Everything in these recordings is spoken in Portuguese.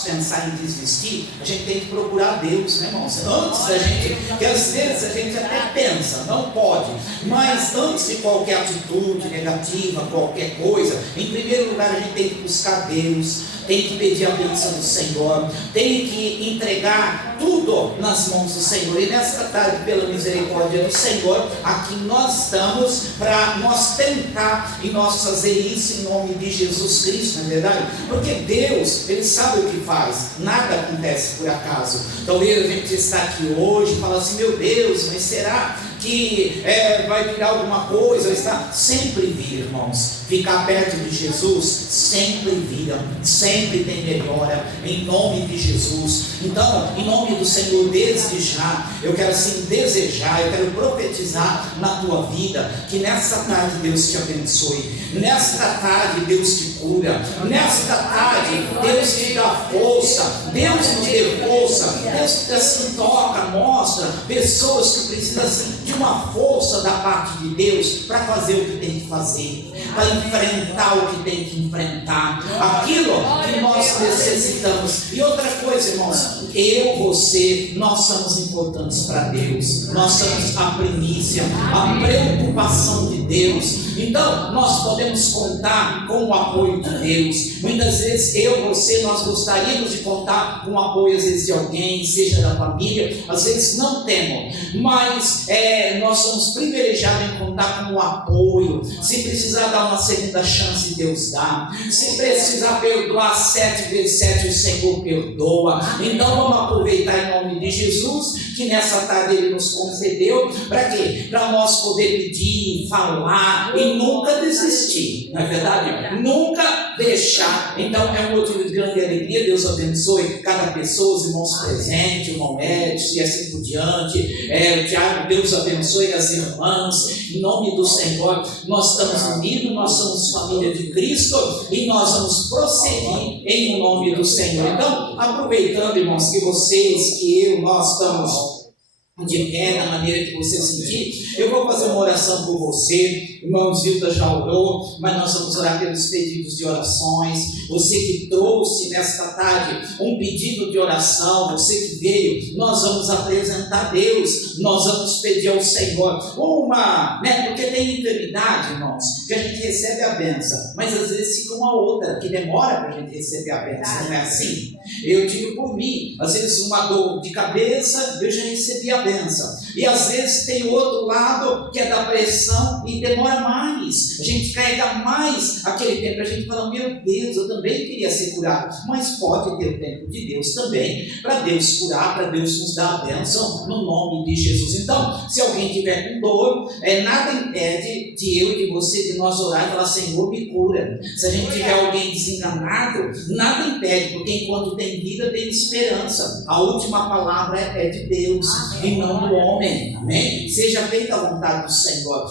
pensar em desistir, a gente tem que procurar Deus, né, irmãos? Antes da gente, que às vezes a gente até pensa, não pode, mas antes de qualquer atitude negativa, qualquer coisa, em primeiro lugar a gente tem que buscar Deus, tem que pedir a bênção do Senhor, tem que entregar tudo nas mãos do Senhor. E nesta tarde, pela misericórdia do Senhor, aqui nós estamos para nós tentar e nós fazer isso em nome de Jesus Cristo, não é verdade? Porque Deus, Ele sabe o que faz, nada acontece por acaso. Talvez a gente está aqui hoje e fala assim, meu Deus, mas será que vai virar alguma coisa? Está sempre vir, irmãos. Ficar perto de Jesus sempre vira, sempre tem melhora, em nome de Jesus. Então, em nome do Senhor, desde já, eu quero assim desejar, eu quero profetizar na tua vida, que nesta tarde Deus te abençoe, nesta tarde Deus te cura, nesta tarde Deus te dá força, Deus te dê força, Deus assim toca, mostra pessoas que precisam assim, de uma força da parte de Deus para fazer o que tem que fazer, para enfrentar o que tem que enfrentar, aquilo que nós necessitamos. E outra coisa, irmãos, eu, você, nós somos importantes para Deus, nós somos a primícia, a preocupação de Deus. Então nós podemos contar com o apoio de Deus. Muitas vezes eu, você, nós gostaríamos de contar com o apoio às vezes de alguém, seja da família, às vezes não temos, mas nós somos privilegiados em contar com o apoio. Se precisar dar uma segunda chance, Deus dá. Se precisar perdoar 7 vezes 7, o Senhor perdoa. Então vamos aproveitar em nome de Jesus, que nessa tarde Ele nos concedeu, para quê? Para nós poder pedir, falar e nunca desistir, não é verdade? Nunca deixar. Então é um motivo de grande alegria. Deus abençoe cada pessoa, os irmãos presentes, o irmão Edson e assim por diante, o Tiago. Deus abençoe as irmãs, em nome do Senhor. Nós estamos unidos, nós somos família de Cristo e nós vamos prosseguir em nome do Senhor. Então, aproveitando, irmãos, que vocês, que eu, nós estamos de pé, da maneira que você sentir, eu vou fazer uma oração por você. Irmão Zilda já orou, mas nós vamos orar pelos pedidos de orações. Você que trouxe nesta tarde um pedido de oração, você que veio, nós vamos apresentar a Deus, nós vamos pedir ao Senhor porque tem enfermidade, irmãos, que a gente recebe a bênção, mas às vezes fica uma outra que demora para a gente receber a bênção, não é assim? Eu digo por mim, às vezes uma dor de cabeça, eu já recebi a bênção, e às vezes tem o outro lado que é da pressão e demora mais, a gente carrega mais aquele tempo, a gente fala, meu Deus, eu também queria ser curado, mas pode ter o tempo de Deus também, para Deus curar, para Deus nos dar a bênção, no nome de Jesus. Então, se alguém tiver com dor, nada impede de eu, de você, de nós orar e falar, Senhor, me cura. Se a gente tiver alguém desenganado, nada impede, porque enquanto tem vida, tem esperança. A última palavra é de Deus, e não do homem. Amém? Seja feita a vontade do Senhor.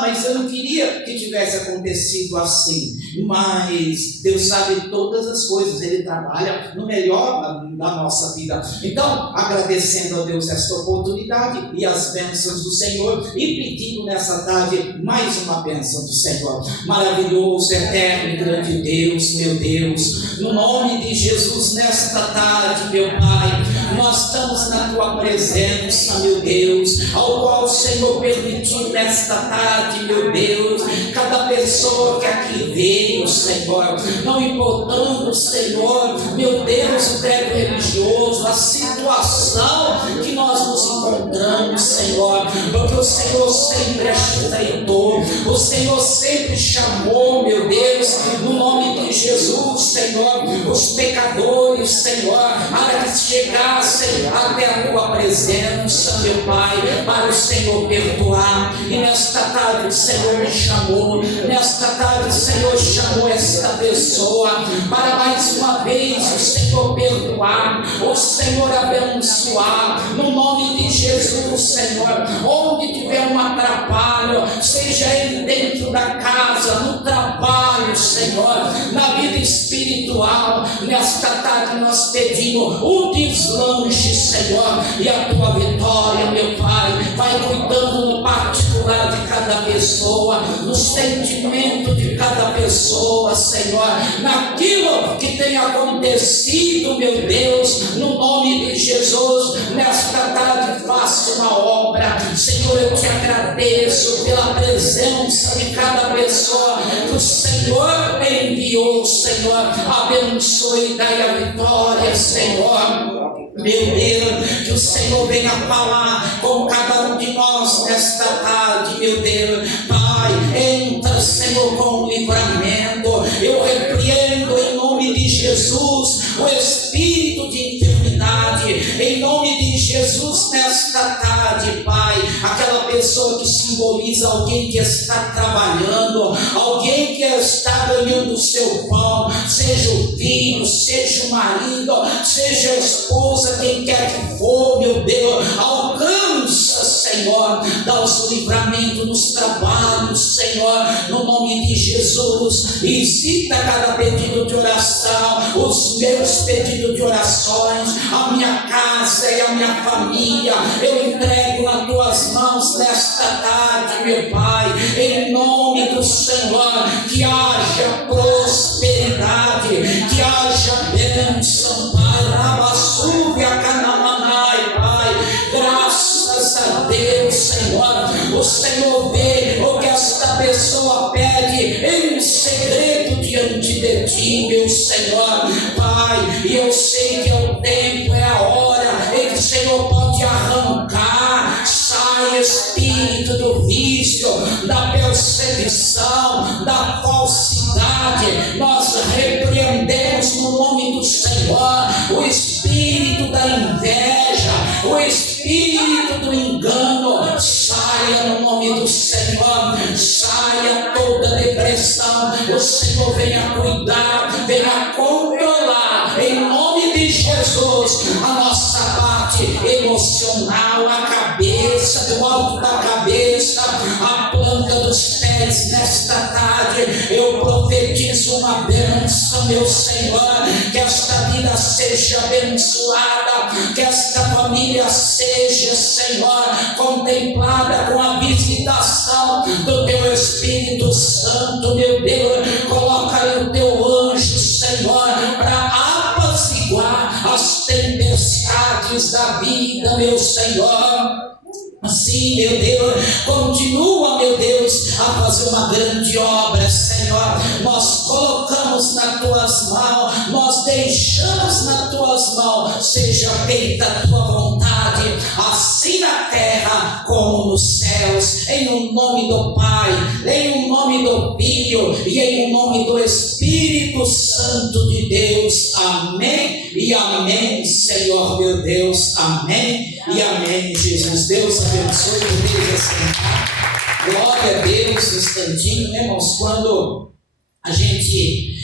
Mas eu não queria que tivesse acontecido assim. Mas Deus sabe todas as coisas, Ele trabalha no melhor da nossa vida. Então, agradecendo a Deus esta oportunidade e as bênçãos do Senhor, e pedindo nessa tarde mais uma bênção do Senhor. Maravilhoso, eterno e grande Deus, meu Deus, no nome de Jesus, nesta tarde, meu Pai, nós estamos na Tua presença, meu Deus, ao qual o Senhor permitiu nesta tarde, meu Deus, cada pessoa que aqui veio, Senhor, não importando, Senhor, meu Deus, o credo religioso, a situação que nós nos encontramos, Senhor, porque o Senhor sempre aceitou, o Senhor sempre chamou, meu Deus, no nome de Jesus, Senhor, os pecadores, Senhor, para que chegassem até a Tua presença, meu Pai, para o Senhor perdoar. E nesta tarde o Senhor me chamou, nesta tarde o Senhor chamou esta pessoa para mais uma vez o Senhor perdoar, o Senhor abençoar, no nome de Jesus, Senhor. Onde tiver um atrapalho, seja ele dentro da casa, no trabalho, Senhor, na vida espiritual, nesta tarde nós pedimos um deslanche, Senhor, e a Tua vitória, meu Pai, vai cuidando no particular particular de cada pessoa, no sentimento de cada pessoa, Senhor, naquilo que tem acontecido, meu Deus, no nome de Jesus. Nesta tarde faça uma obra, Senhor. Eu te agradeço pela presença de cada pessoa que o Senhor enviou, Senhor. Abençoe e dai a vitória, Senhor. Meu Deus, que o Senhor venha falar com cada um de nós nesta tarde, meu Deus. Pai, entra, Senhor, com o livramento. Eu repreendo em nome de Jesus o espírito de enfermidade, em nome de Jesus, nesta tarde, Pai. Aquela pessoa que simboliza alguém que está trabalhando, alguém que está ganhando o seu pão, seja o filho, seja o marido, seja a esposa, quem quer que for, meu Deus, alcança, Senhor, dá-os o livramento nos trabalhos, Senhor, no nome de Jesus. Visita cada pedido de oração, os meus pedidos de orações, a minha casa e a minha família, eu entrego nas tuas mãos nesta tarde, meu Pai, em nome do Senhor. Que haja prosperidade, que haja bênção, Pai, Rabassúvia, Canamanai, Pai, graças a Deus, Senhor. O Senhor vê o que esta pessoa pede em segredo diante de ti, meu Senhor, Pai. E eu sei que é o tempo, é a hora em que o Senhor pode arrancar. Sai, espírito do vício, da perseguição, da falsidade. Nós repreendemos no nome do Senhor o espírito da inveja, o espírito do engano. Saia no nome do Senhor, saia toda depressão. O Senhor venha cuidar, venha controlar em nome de Jesus a nossa parte emocional, a cabeça, do alto da cabeça, a planta dos pés. Nesta tarde eu profetizo uma bênção, meu Senhor, que esta vida seja abençoada, que esta família seja, Senhor, contemplada com a visitação do teu Espírito Santo, meu Deus. Coloca aí o teu anjo, Senhor, para apaziguar as tempestades da vida, meu Senhor. Assim, meu Deus, continua, meu Deus, a fazer uma grande obra, Senhor. Nós colocamos nas tuas mãos, nós deixamos nas tuas mãos. Seja feita a tua vontade, assim na terra como nos céus. Em o nome do Pai, em o nome do Filho e em o nome do Espírito Santo de Deus. Amém e amém, Senhor meu Deus. Amém e amém, Jesus. Deus abençoe, igreja sentar. Glória a Deus, um instantinho, né, irmãos? Quando a gente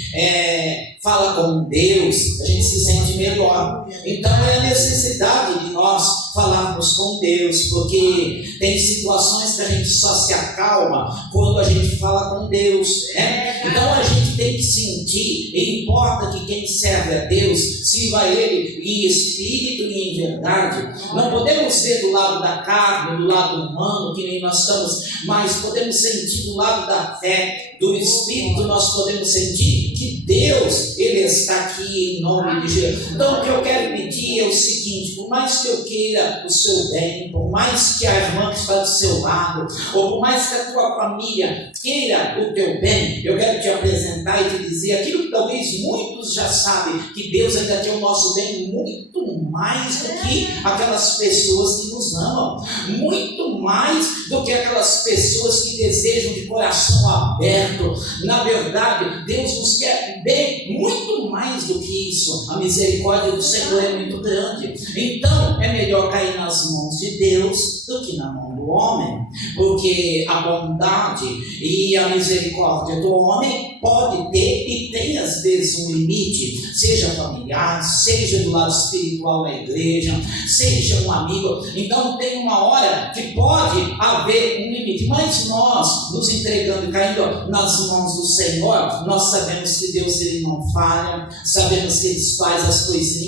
fala com Deus, a gente se sente melhor. Então é a necessidade de nós falarmos com Deus, porque tem situações que a gente só se acalma quando a gente fala com Deus, né? Então a gente tem que sentir, e importa que quem serve a Deus sirva a Ele em espírito e em verdade. Não podemos ver do lado da carne, do lado humano, que nem nós estamos, mas podemos sentir do lado da fé, do Espírito. Nós podemos sentir que Deus, Ele está aqui em nome de Jesus. Então o que eu quero pedir é o seguinte: por mais que eu queira o seu bem, por mais que a irmã que está do seu lado, ou por mais que a tua família queira o teu bem, eu quero te apresentar e te dizer aquilo que talvez muitos já sabem, que Deus ainda quer o nosso bem muito mais do que aquelas pessoas que nos amam, muito mais do que aquelas pessoas que desejam de coração aberto. Na verdade, Deus nos quer bem muito mais do que isso. A misericórdia do Senhor é muito grande. Então é melhor cair nas mãos de Deus do que na mão do homem, porque a bondade e a misericórdia do homem pode ter e tem às vezes um limite, seja familiar, seja do lado espiritual da igreja, seja um amigo. Então tem uma hora que pode haver um limite, mas nós nos entregando e caindo nas mãos do Senhor, nós sabemos que Deus ele não falha, sabemos que Ele faz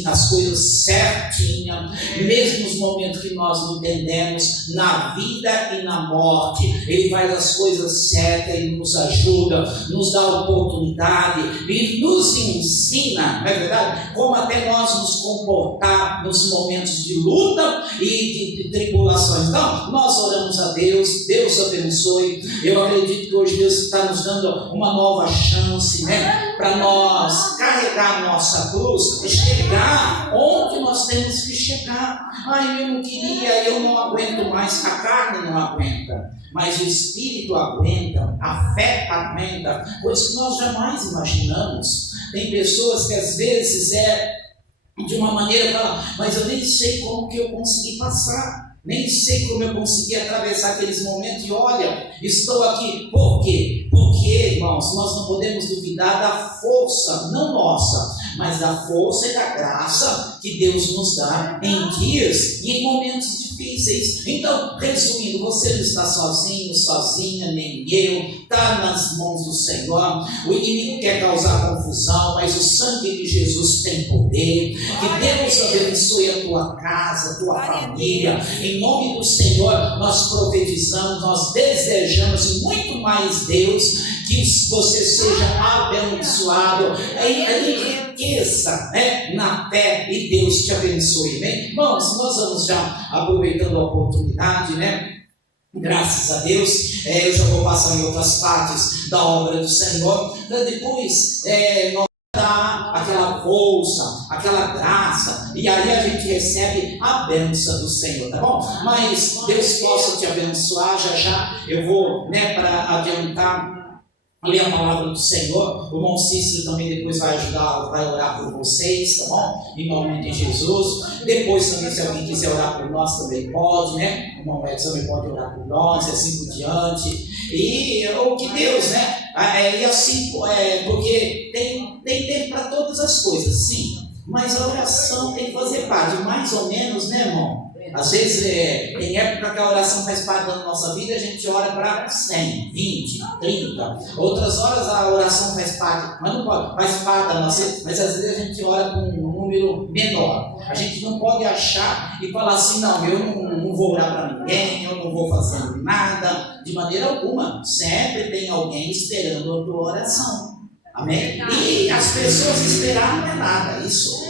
as coisas certinhas, mesmo nos momentos que nós não entendemos, na vida e na morte, Ele faz as coisas certas, Ele nos ajuda, nos dá oportunidade e nos ensina, não é verdade? Como até nós nos comportar nos momentos de luta e de tribulações. Então, nós oramos a Deus, Deus abençoe. Eu acredito que hoje Deus está nos dando uma nova chance, né? Para nós carregar a nossa cruz e chegar onde nós temos que chegar. Ai, eu não queria, eu não aguento mais, a carne não aguenta, mas o Espírito aguenta, a fé aguenta, coisas que nós jamais imaginamos. Tem pessoas que às vezes de uma maneira falam, mas eu nem sei como que eu consegui passar. Nem sei como eu consegui atravessar aqueles momentos e olha, estou aqui. Por quê? Porque, irmãos, nós não podemos duvidar da força, não nossa, mas da força e da graça que Deus nos dá em dias e em momentos difíceis. Então, resumindo, você não está sozinho, sozinha, nem eu, está nas mãos do Senhor. O inimigo quer causar confusão, mas o sangue de Jesus tem poder. Que Deus abençoe a tua casa, a tua família. Em nome do Senhor, nós profetizamos, nós desejamos muito mais, Deus, que você seja abençoado, enriqueça, né, na fé e Deus te abençoe, né? Irmãos, nós vamos já aproveitando a oportunidade, né? Graças a Deus, eu já vou passar em outras partes da obra do Senhor, para depois nós dar aquela força, aquela graça, e aí a gente recebe a bênção do Senhor, tá bom? Mas Deus possa te abençoar, já eu vou, né, para adiantar, ler a palavra do Senhor. O irmão Cícero também depois vai ajudar, vai orar por vocês, tá bom? Em nome de Jesus. Depois também, se alguém quiser orar por nós, também pode, né? O irmão Edson também pode orar por nós, e assim por diante. E o que Deus, né? E assim, porque tem tempo para todas as coisas, sim. Mas a oração tem que fazer parte, mais ou menos, né, irmão? Às vezes, tem época que a oração faz parte da nossa vida, a gente ora para 100, 20, 30. Outras horas a oração faz parte, mas não pode, faz parte da nossa vida, mas às vezes a gente ora com um número menor. A gente não pode achar e falar assim, não, eu não vou orar para ninguém, eu não vou fazer nada, de maneira alguma. Sempre tem alguém esperando a tua oração. Amém? E as pessoas esperar não é nada, isso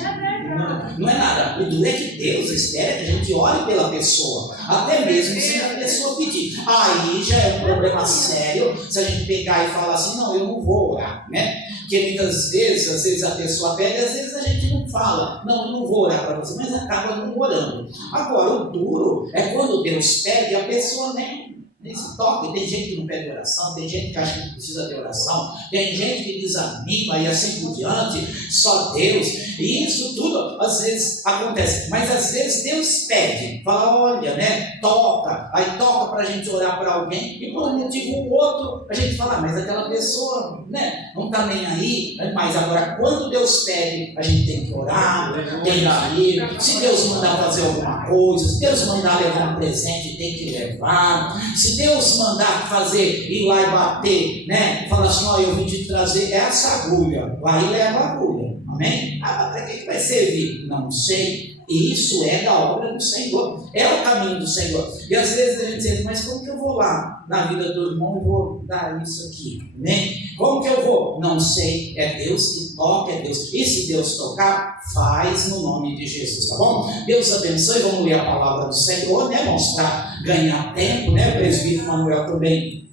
não é nada. O duro é que Deus espera que a gente ore pela pessoa, até mesmo sem a pessoa pedir. Aí já é um problema sério se a gente pegar e falar assim, não, eu não vou orar, né? Porque muitas vezes, às vezes a pessoa pede, às vezes a gente não fala, não, eu não vou orar para você, mas acaba não orando. Agora, o duro é quando Deus pede e a pessoa nem se toca. E tem gente que não pede oração, tem gente que acha que precisa ter oração, tem gente que desanima e assim por diante, só Deus. E isso tudo às vezes acontece, mas às vezes Deus pede, fala, olha, né, toca, aí toca para a gente orar para alguém, e por um motivo ou outro a gente fala, mas aquela pessoa, né, não está nem aí. Mas agora, quando Deus pede, a gente tem que orar, tem que ir. Se Deus mandar fazer alguma coisa, se Deus mandar levar um presente, tem que levar. Se Deus mandar fazer, ir lá e bater, né, fala assim, ó, eu vim te trazer essa agulha, vai e leva a agulha. Amém? Para que vai servir? Não sei. E isso é da obra do Senhor, é o caminho do Senhor. E às vezes a gente diz, mas como que eu vou lá na vida do irmão e vou dar isso aqui? Né? Como que eu vou? Não sei. É Deus que toca, é Deus. E se Deus tocar, faz no nome de Jesus, tá bom? Deus abençoe. Vamos ler a palavra do Senhor, né, irmãos? Para ganhar tempo, né? O presbítero Manuel também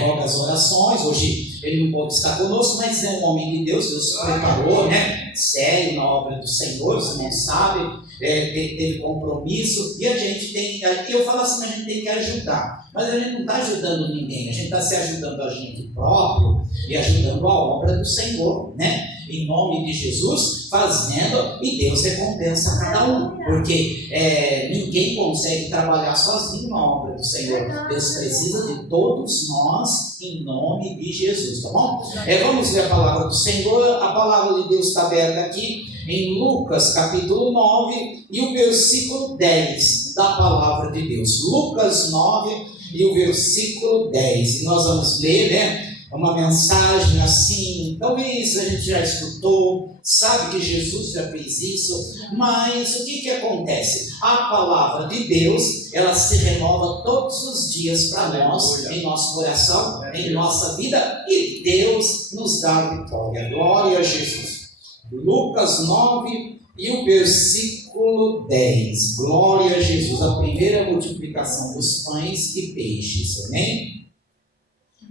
roga as orações. Hoje ele não pode estar conosco, mas é um homem de Deus, Deus preparou, né? Sério na obra do Senhor, você não sabe, teve compromisso, e a gente tem, eu falo assim, a gente tem que ajudar, mas a gente não está ajudando ninguém, a gente está se ajudando a gente próprio e ajudando a obra do Senhor, né? em nome de Jesus, fazendo, e Deus recompensa cada um, porque ninguém consegue trabalhar sozinho na obra do Senhor. Deus precisa de todos nós, em nome de Jesus, tá bom? Vamos ver a palavra do Senhor. A palavra de Deus está aberta aqui em Lucas capítulo 9 e o versículo 10 da palavra de Deus. Lucas 9 e o versículo 10. E nós vamos ler, uma mensagem assim, talvez a gente já escutou, sabe que Jesus já fez isso, mas o que acontece? A palavra de Deus, ela se renova todos os dias para nós, em nosso coração, em nossa vida, e Deus nos dá vitória. Glória a Jesus. Lucas 9 e o versículo 10. Glória a Jesus. A primeira multiplicação dos pães e peixes. Amém?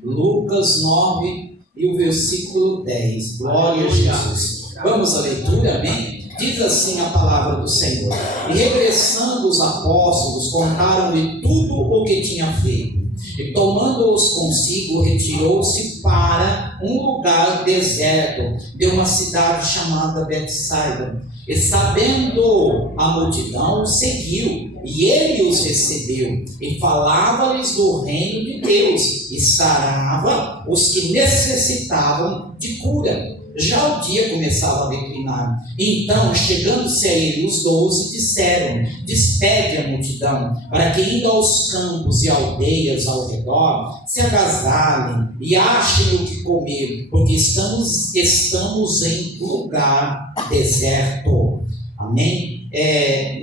Lucas 9 e o versículo 10. Glória a Jesus. Vamos à leitura, amém? Diz assim a palavra do Senhor: E regressando os apóstolos, contaram-lhe tudo o que tinha feito. E tomando-os consigo, retirou-se para um lugar deserto de uma cidade chamada Betsaida. E sabendo a multidão, seguiu, e ele os recebeu, e falava-lhes do reino de Deus, e sarava os que necessitavam de cura. Já o dia começava a declinar. Então, chegando-se a ele os 12, disseram: Despede a multidão, para que indo aos campos e aldeias ao redor, se agasalhem e achem o que comer, porque estamos em lugar deserto. Amém?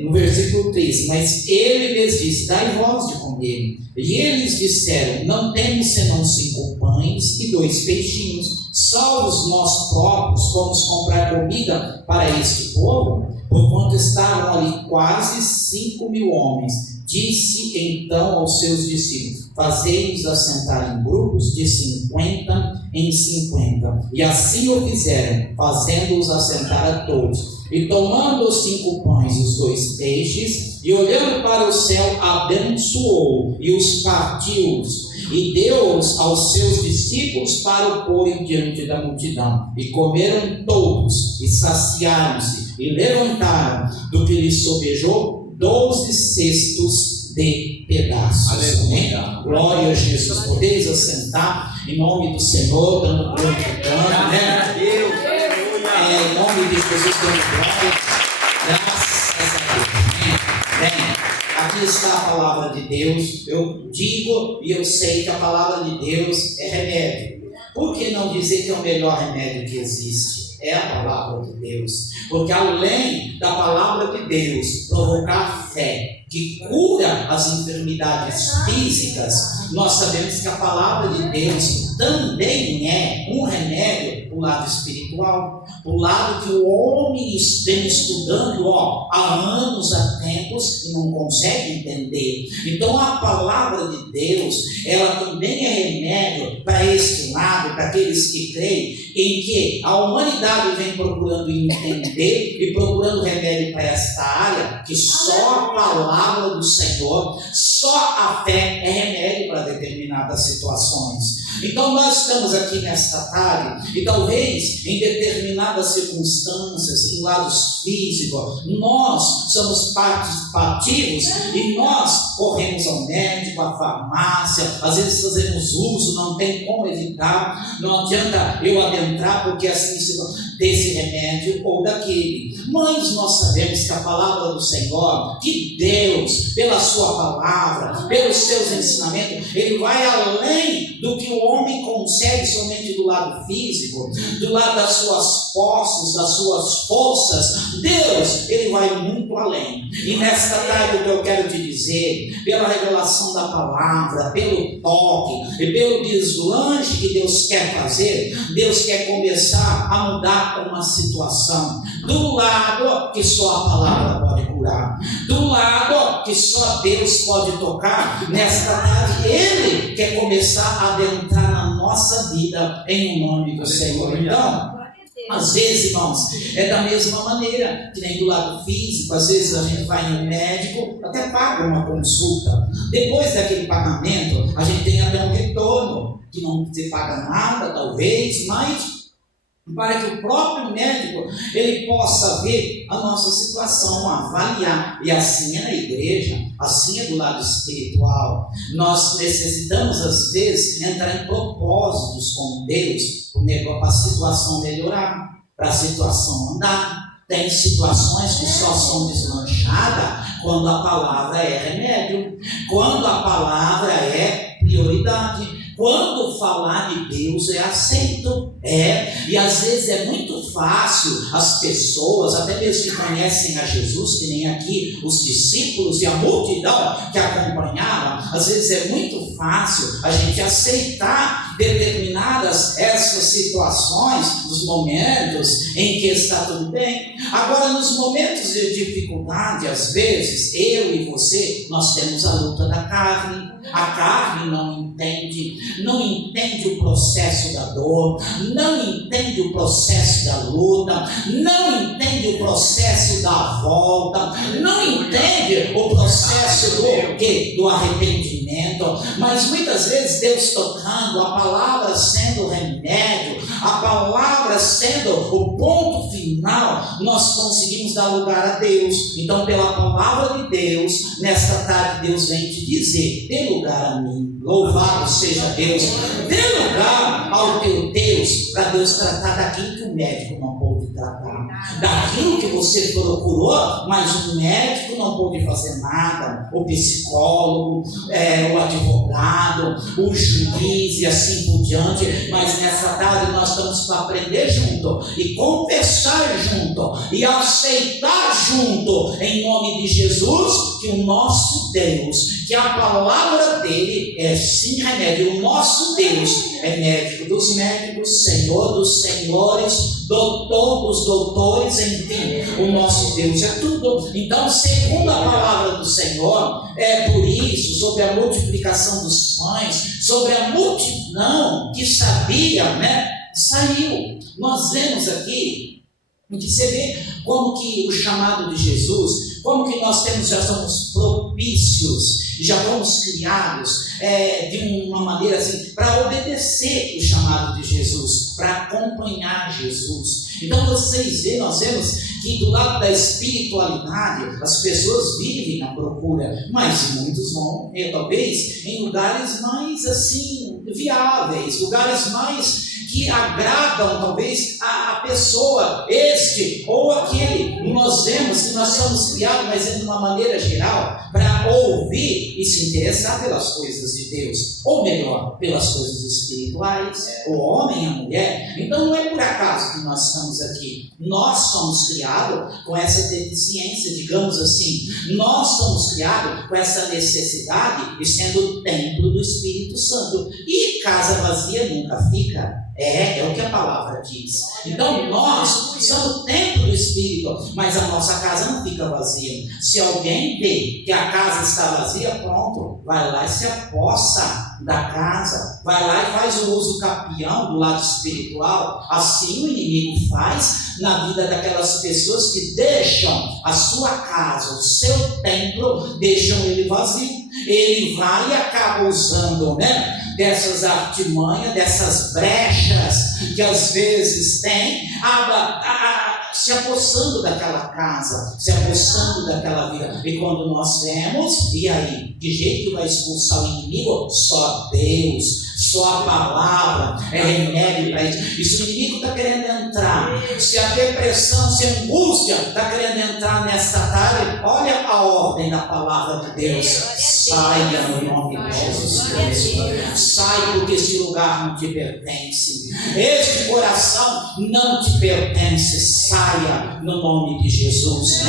No versículo 13: Mas ele lhes disse: Dai vós de comer. E eles disseram: Não temos senão 5 pães e 2 peixinhos. Só nós próprios fomos comprar comida para este povo, porquanto estavam ali quase 5.000 homens. Disse então aos seus discípulos: Fazei-os assentar em grupos de 50 em 50. E assim o fizeram, fazendo-os assentar a todos. E tomando os 5 pães e os 2 peixes, e olhando para o céu, abençoou e os partiu, e deu-os aos seus discípulos para o porem diante da multidão. E comeram todos, e saciaram-se, e levantaram do que lhes sobejou 12 cestos de pedaços. Amém? Glória a Jesus. Podeis assentar em nome do Senhor, dando glória a Deus. Em nome de Jesus, dando glória. Graças a Deus. Bem, aqui está a palavra de Deus. Eu digo e eu sei que a palavra de Deus é remédio. Por que não dizer que é o melhor remédio que existe? É a palavra de Deus. Porque além da palavra de Deus provocar fé, que cura as enfermidades físicas, nós sabemos que a palavra de Deus também é um remédio para o lado espiritual, para o lado que o homem vem estudando há anos, há tempos, e não consegue entender. Então a palavra de Deus, ela também é remédio para este lado, para aqueles que creem em que a humanidade vem procurando entender e procurando remédio para esta área, que só a palavra do Senhor, só a fé é remédio para determinadas situações. Então nós estamos aqui nesta tarde, e talvez em determinadas circunstâncias, em lados físicos, nós somos participativos e nós corremos ao médico, à farmácia, às vezes fazemos uso, não tem como evitar, não adianta eu adentrar porque assim desse remédio ou daquele. Mas nós sabemos que a palavra do Senhor, que Deus, pela sua palavra, pelos seus ensinamentos, Ele vai além do que o homem consegue somente do lado físico, do lado das suas posses, das suas forças. Deus, Ele vai muito além. E nesta tarde o que eu quero te dizer, pela revelação da palavra, pelo toque e pelo deslanche que Deus quer fazer, Deus quer começar a mudar uma situação. Do lado que só a palavra pode curar, do lado que só Deus pode tocar, nesta tarde Ele quer começar a adentrar na nossa vida em nome do Senhor. Então, às vezes, irmãos, é da mesma maneira que nem do lado físico. Às vezes a gente vai no médico, até paga uma consulta. Depois daquele pagamento, a gente tem até um retorno, que não se paga nada, talvez, mas para que o próprio médico ele possa ver a nossa situação, avaliar. E assim é na igreja, assim é do lado espiritual. Nós necessitamos às vezes entrar em propósitos com Deus para a situação melhorar, para a situação andar. Tem situações que só são deslanchadas quando a palavra é remédio, quando a palavra é prioridade. Quando falar de Deus é aceito, e às vezes é muito fácil as pessoas, até mesmo que conhecem a Jesus, que nem aqui os discípulos e a multidão que acompanhavam, às vezes é muito fácil a gente aceitar determinadas essas situações, nos momentos em que está tudo bem. Agora, nos momentos de dificuldade, às vezes, eu e você, nós temos a luta da carne. A carne não entende o processo da dor, não entende o processo da luta, não entende o processo da volta, não entende o processo do arrependimento. Mas muitas vezes Deus tocando, a palavra sendo remédio, a palavra sendo o ponto final, nós conseguimos dar lugar a Deus. Então, pela palavra de Deus, nesta tarde Deus vem te dizer: dê lugar a mim, louvado seja Deus, dê lugar ao teu Deus, para Deus tratar daquilo que o médico não pôde tratar, daquilo que você procurou, mas o médico não pôde fazer nada, o psicólogo, o advogado, o juiz e assim por diante. Mas nessa tarde nós estamos para aprender junto e conversar junto e aceitar junto, em nome de Jesus, que o nosso Deus, que a palavra dele é sim remédio. O nosso Deus é médico dos médicos, Senhor dos senhores, doutor dos doutores, enfim, o nosso Deus é tudo. Então, segundo a palavra do Senhor, é por isso, sobre a multiplicação dos pães, sobre a multidão que sabia, saiu. Nós vemos aqui que você vê como que o chamado de Jesus, como que nós já somos propícios, já fomos criados de uma maneira assim, para obedecer o chamado de Jesus, para acompanhar Jesus. Então vocês veem, nós vemos que do lado da espiritualidade, as pessoas vivem na procura, mas muitos vão, talvez, em lugares mais assim, viáveis, lugares mais que agradam talvez a pessoa, este ou aquele. Nós vemos que nós somos criados, mas de uma maneira geral, para ouvir e se interessar pelas coisas de Deus, ou melhor, pelas coisas espirituais, o homem e a mulher. Então não é por acaso que nós estamos aqui. Nós somos criados com essa deficiência, digamos assim. Nós somos criados com essa necessidade de sendo o templo do Espírito Santo. E casa vazia nunca fica. É o que a palavra diz. Então nós somos o templo do Espírito, mas a nossa casa não fica vazia. Se alguém vê que a casa está vazia, pronto, vai lá e se apossa da casa, vai lá e faz o uso capião do lado espiritual. Assim o inimigo faz na vida daquelas pessoas que deixam a sua casa, o seu templo, deixam ele vazio. Ele vai e acaba usando, dessas artimanhas, dessas brechas que às vezes tem, se apossando daquela casa, se apossando daquela vida. E quando nós vemos, e aí, de jeito que vai expulsar o inimigo? Só Deus, só a palavra é remédio para isso. E se o inimigo está querendo entrar, se a depressão, se a angústia está querendo entrar nesta tarde, olha a ordem da palavra de Deus: saia no nome de Jesus Cristo. Sai, porque este lugar não te pertence, este coração não te pertence. Saia no nome de Jesus,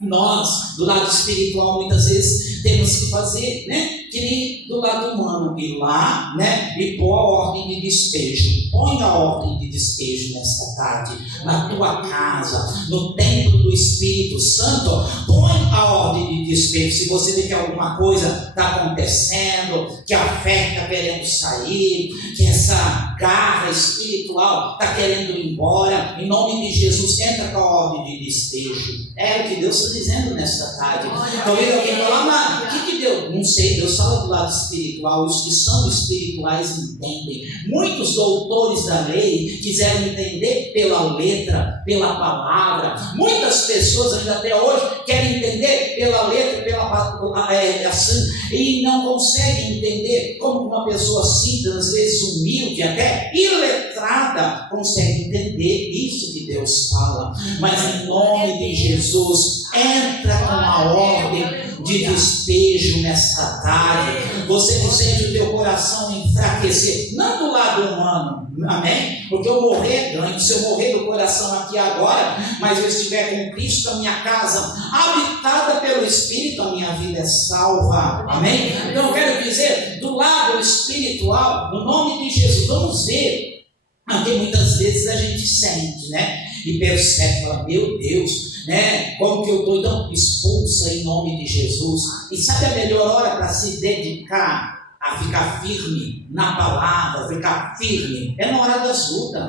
Nós, do lado espiritual, muitas vezes temos que fazer, que nem do lado humano, ir lá, e pôr a ordem de despejo. Põe a ordem de despejo nesta tarde, na tua casa, no templo do Espírito Santo. Põe a ordem de despejo. Se você vê que alguma coisa está acontecendo, que a fé está querendo sair, que essa garra espiritual está querendo ir embora, em nome de Jesus, entra com a ordem de despejo. É o que Deus está dizendo nesta tarde. Talvez alguém fale: mas o que Deus? Não sei, Deus fala do lado espiritual, os que são espirituais entendem. Muitos doutores da lei quiseram entender pela letra, pela palavra. Muitas pessoas ainda até hoje querem entender pela letra, assim, e não conseguem entender como uma pessoa simples, às vezes humilde, até iletrada, consegue entender isso que Deus fala. Mas em nome de Jesus, entra com uma ordem de despejo nesta tarde. Você que sente o teu coração enfraquecer, não do lado humano, amém? Porque eu morrer é grande. Se eu morrer do coração aqui agora, mas eu estiver com Cristo, a minha casa habitada pelo Espírito, a minha vida é salva, amém? Então eu quero dizer, do lado espiritual, no nome de Jesus, vamos ver, porque muitas vezes a gente sente, né? E percebe, fala, meu Deus, né? Como que eu estou? Então, expulsa em nome de Jesus. E sabe a melhor hora para se dedicar a ficar firme na palavra, ficar firme? É na hora das lutas.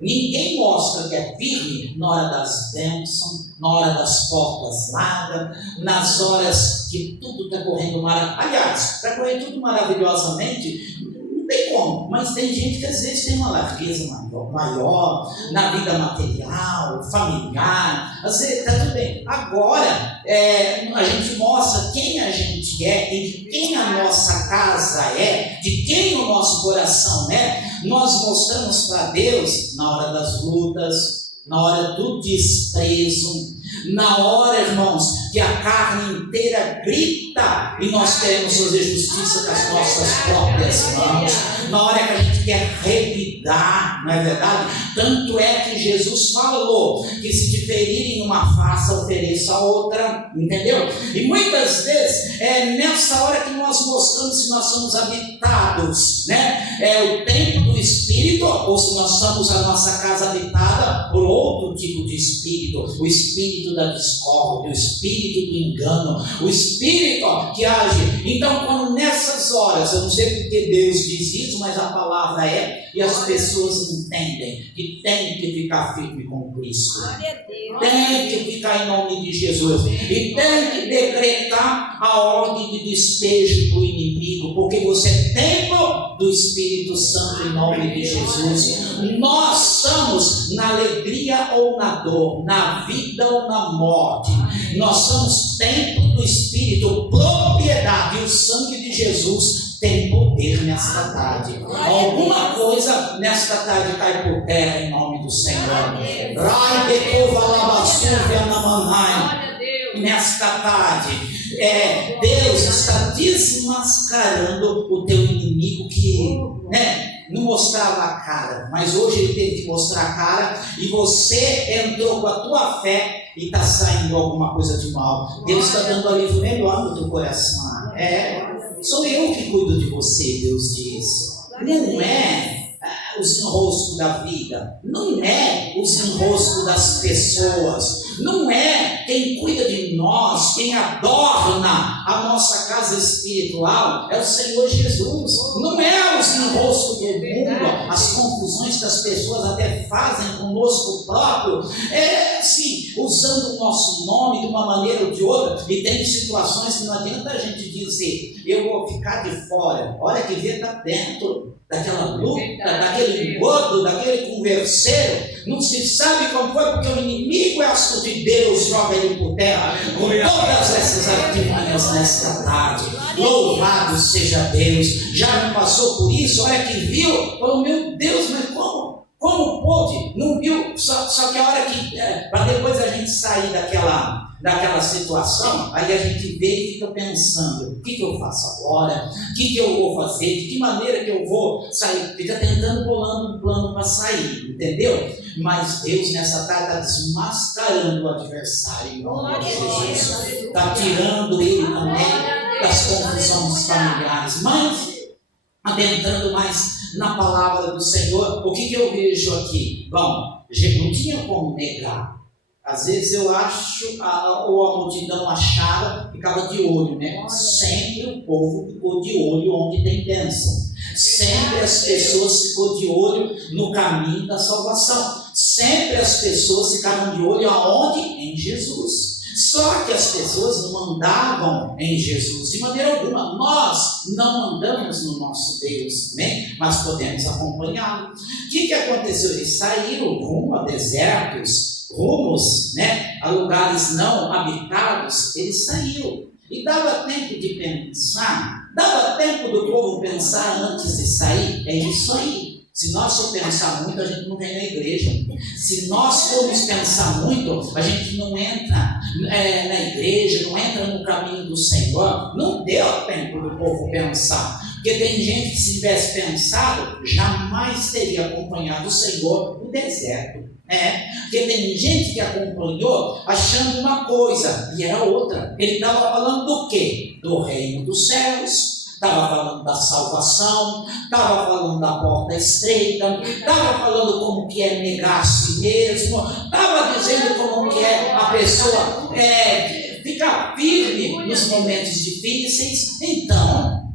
Ninguém mostra que é firme na hora das bênçãos, na hora das portas largas, nas horas que tudo está correndo maravilhosamente. Aliás, está correndo tudo maravilhosamente, não tem como, mas tem gente que às vezes tem uma largueza maior na vida material, familiar, às vezes está tudo bem. Agora, a gente mostra quem a gente é e de quem a nossa casa é, de quem o nosso coração é. Nós mostramos para Deus na hora das lutas, na hora do desprezo, na hora, irmãos, que a carne inteira grita e nós queremos fazer justiça com as nossas próprias mãos, na hora que a gente quer revidar, não é verdade? Tanto é que Jesus falou que se te ferirem uma face, ofereça a outra, entendeu? E muitas vezes é nessa hora que nós mostramos se nós somos habitados, né? É o templo do Espírito, ou se nós somos a nossa casa habitada por outro tipo de espírito, o espírito da discórdia, o espírito do engano, o espírito que age. Então, quando nessas horas, eu não sei porque Deus diz isso, mas a palavra e as pessoas entendem que tem que ficar firme com Cristo, tem que ficar em nome de Jesus e tem que decretar a ordem de despejo do inimigo, porque você é templo do Espírito Santo em nome de Jesus. Nós estamos na alegria ou na dor, na vida ou na morte, nós somos templo do Espírito, propriedade, e o sangue de Jesus tem poder nesta tarde. Alguma coisa nesta tarde cai por terra em nome do Senhor. Nesta tarde, Deus está desmascarando o teu inimigo que, não mostrava a cara, mas hoje ele teve que mostrar a cara, e você entrou com a tua fé e está saindo alguma coisa de mal. Deus está dando alívio melhor no teu coração. Sou eu que cuido de você, Deus diz. Não é os enroscos da vida, não é os enroscos das pessoas, não é quem cuida de nós, quem adorna a nossa casa espiritual, é o Senhor Jesus. Não é os enroscos do mundo, as confusões que as pessoas até fazem conosco próprio, sim, usando o nosso nome de uma maneira ou de outra. E tem situações que não adianta a gente dizer, eu vou ficar de fora. Olha que vê está dentro daquela luta, daquele engodo, daquele converseiro. Não se sabe como foi, porque o inimigo é astuto de Deus, joga ele por terra com todas essas artimanhas nesta tarde. Louvado seja Deus. Já me passou por isso, olha que viu, falou, meu Deus, mas como pôde? Não viu? Só que a hora que, para depois a gente sair daquela situação, aí a gente vê e fica pensando, o que eu faço agora? O que eu vou fazer? De que maneira que eu vou sair? Fica tentando, bolando um plano para sair, entendeu? Mas Deus nessa tarde está desmascarando o adversário em nome de Jesus, está tirando ele também das confusões familiares. Mas, adentrando mais na palavra do Senhor, o que eu vejo aqui? Bom, não tinha como negar. Às vezes eu acho, ou a multidão achava, ficava de olho, né? Sempre o povo ficou de olho onde tem bênção. Sempre as pessoas ficou de olho no caminho da salvação. Sempre as pessoas ficaram de olho aonde? Em Jesus. Só que as pessoas não mandavam em Jesus, de maneira alguma. Nós não mandamos no nosso Deus, né? Mas podemos acompanhá-lo. O que aconteceu? Eles saíram rumo a desertos, rumos, né, a lugares não habitados. Eles saíram. E dava tempo de pensar, dava tempo do povo pensar antes de sair. É isso aí. Se nós for pensar muito, a gente não vem na igreja. Se nós formos pensar muito, a gente não entra na igreja, não entra no caminho do Senhor. Não deu tempo do povo pensar. Porque tem gente que, se tivesse pensado, jamais teria acompanhado o Senhor no deserto. Porque tem gente que acompanhou achando uma coisa e era outra. Ele estava falando do quê? Do reino dos céus. Estava falando da salvação, estava falando da porta estreita, estava falando como que é negar a si mesmo, estava dizendo como que é a pessoa ficar firme nos momentos difíceis. Então,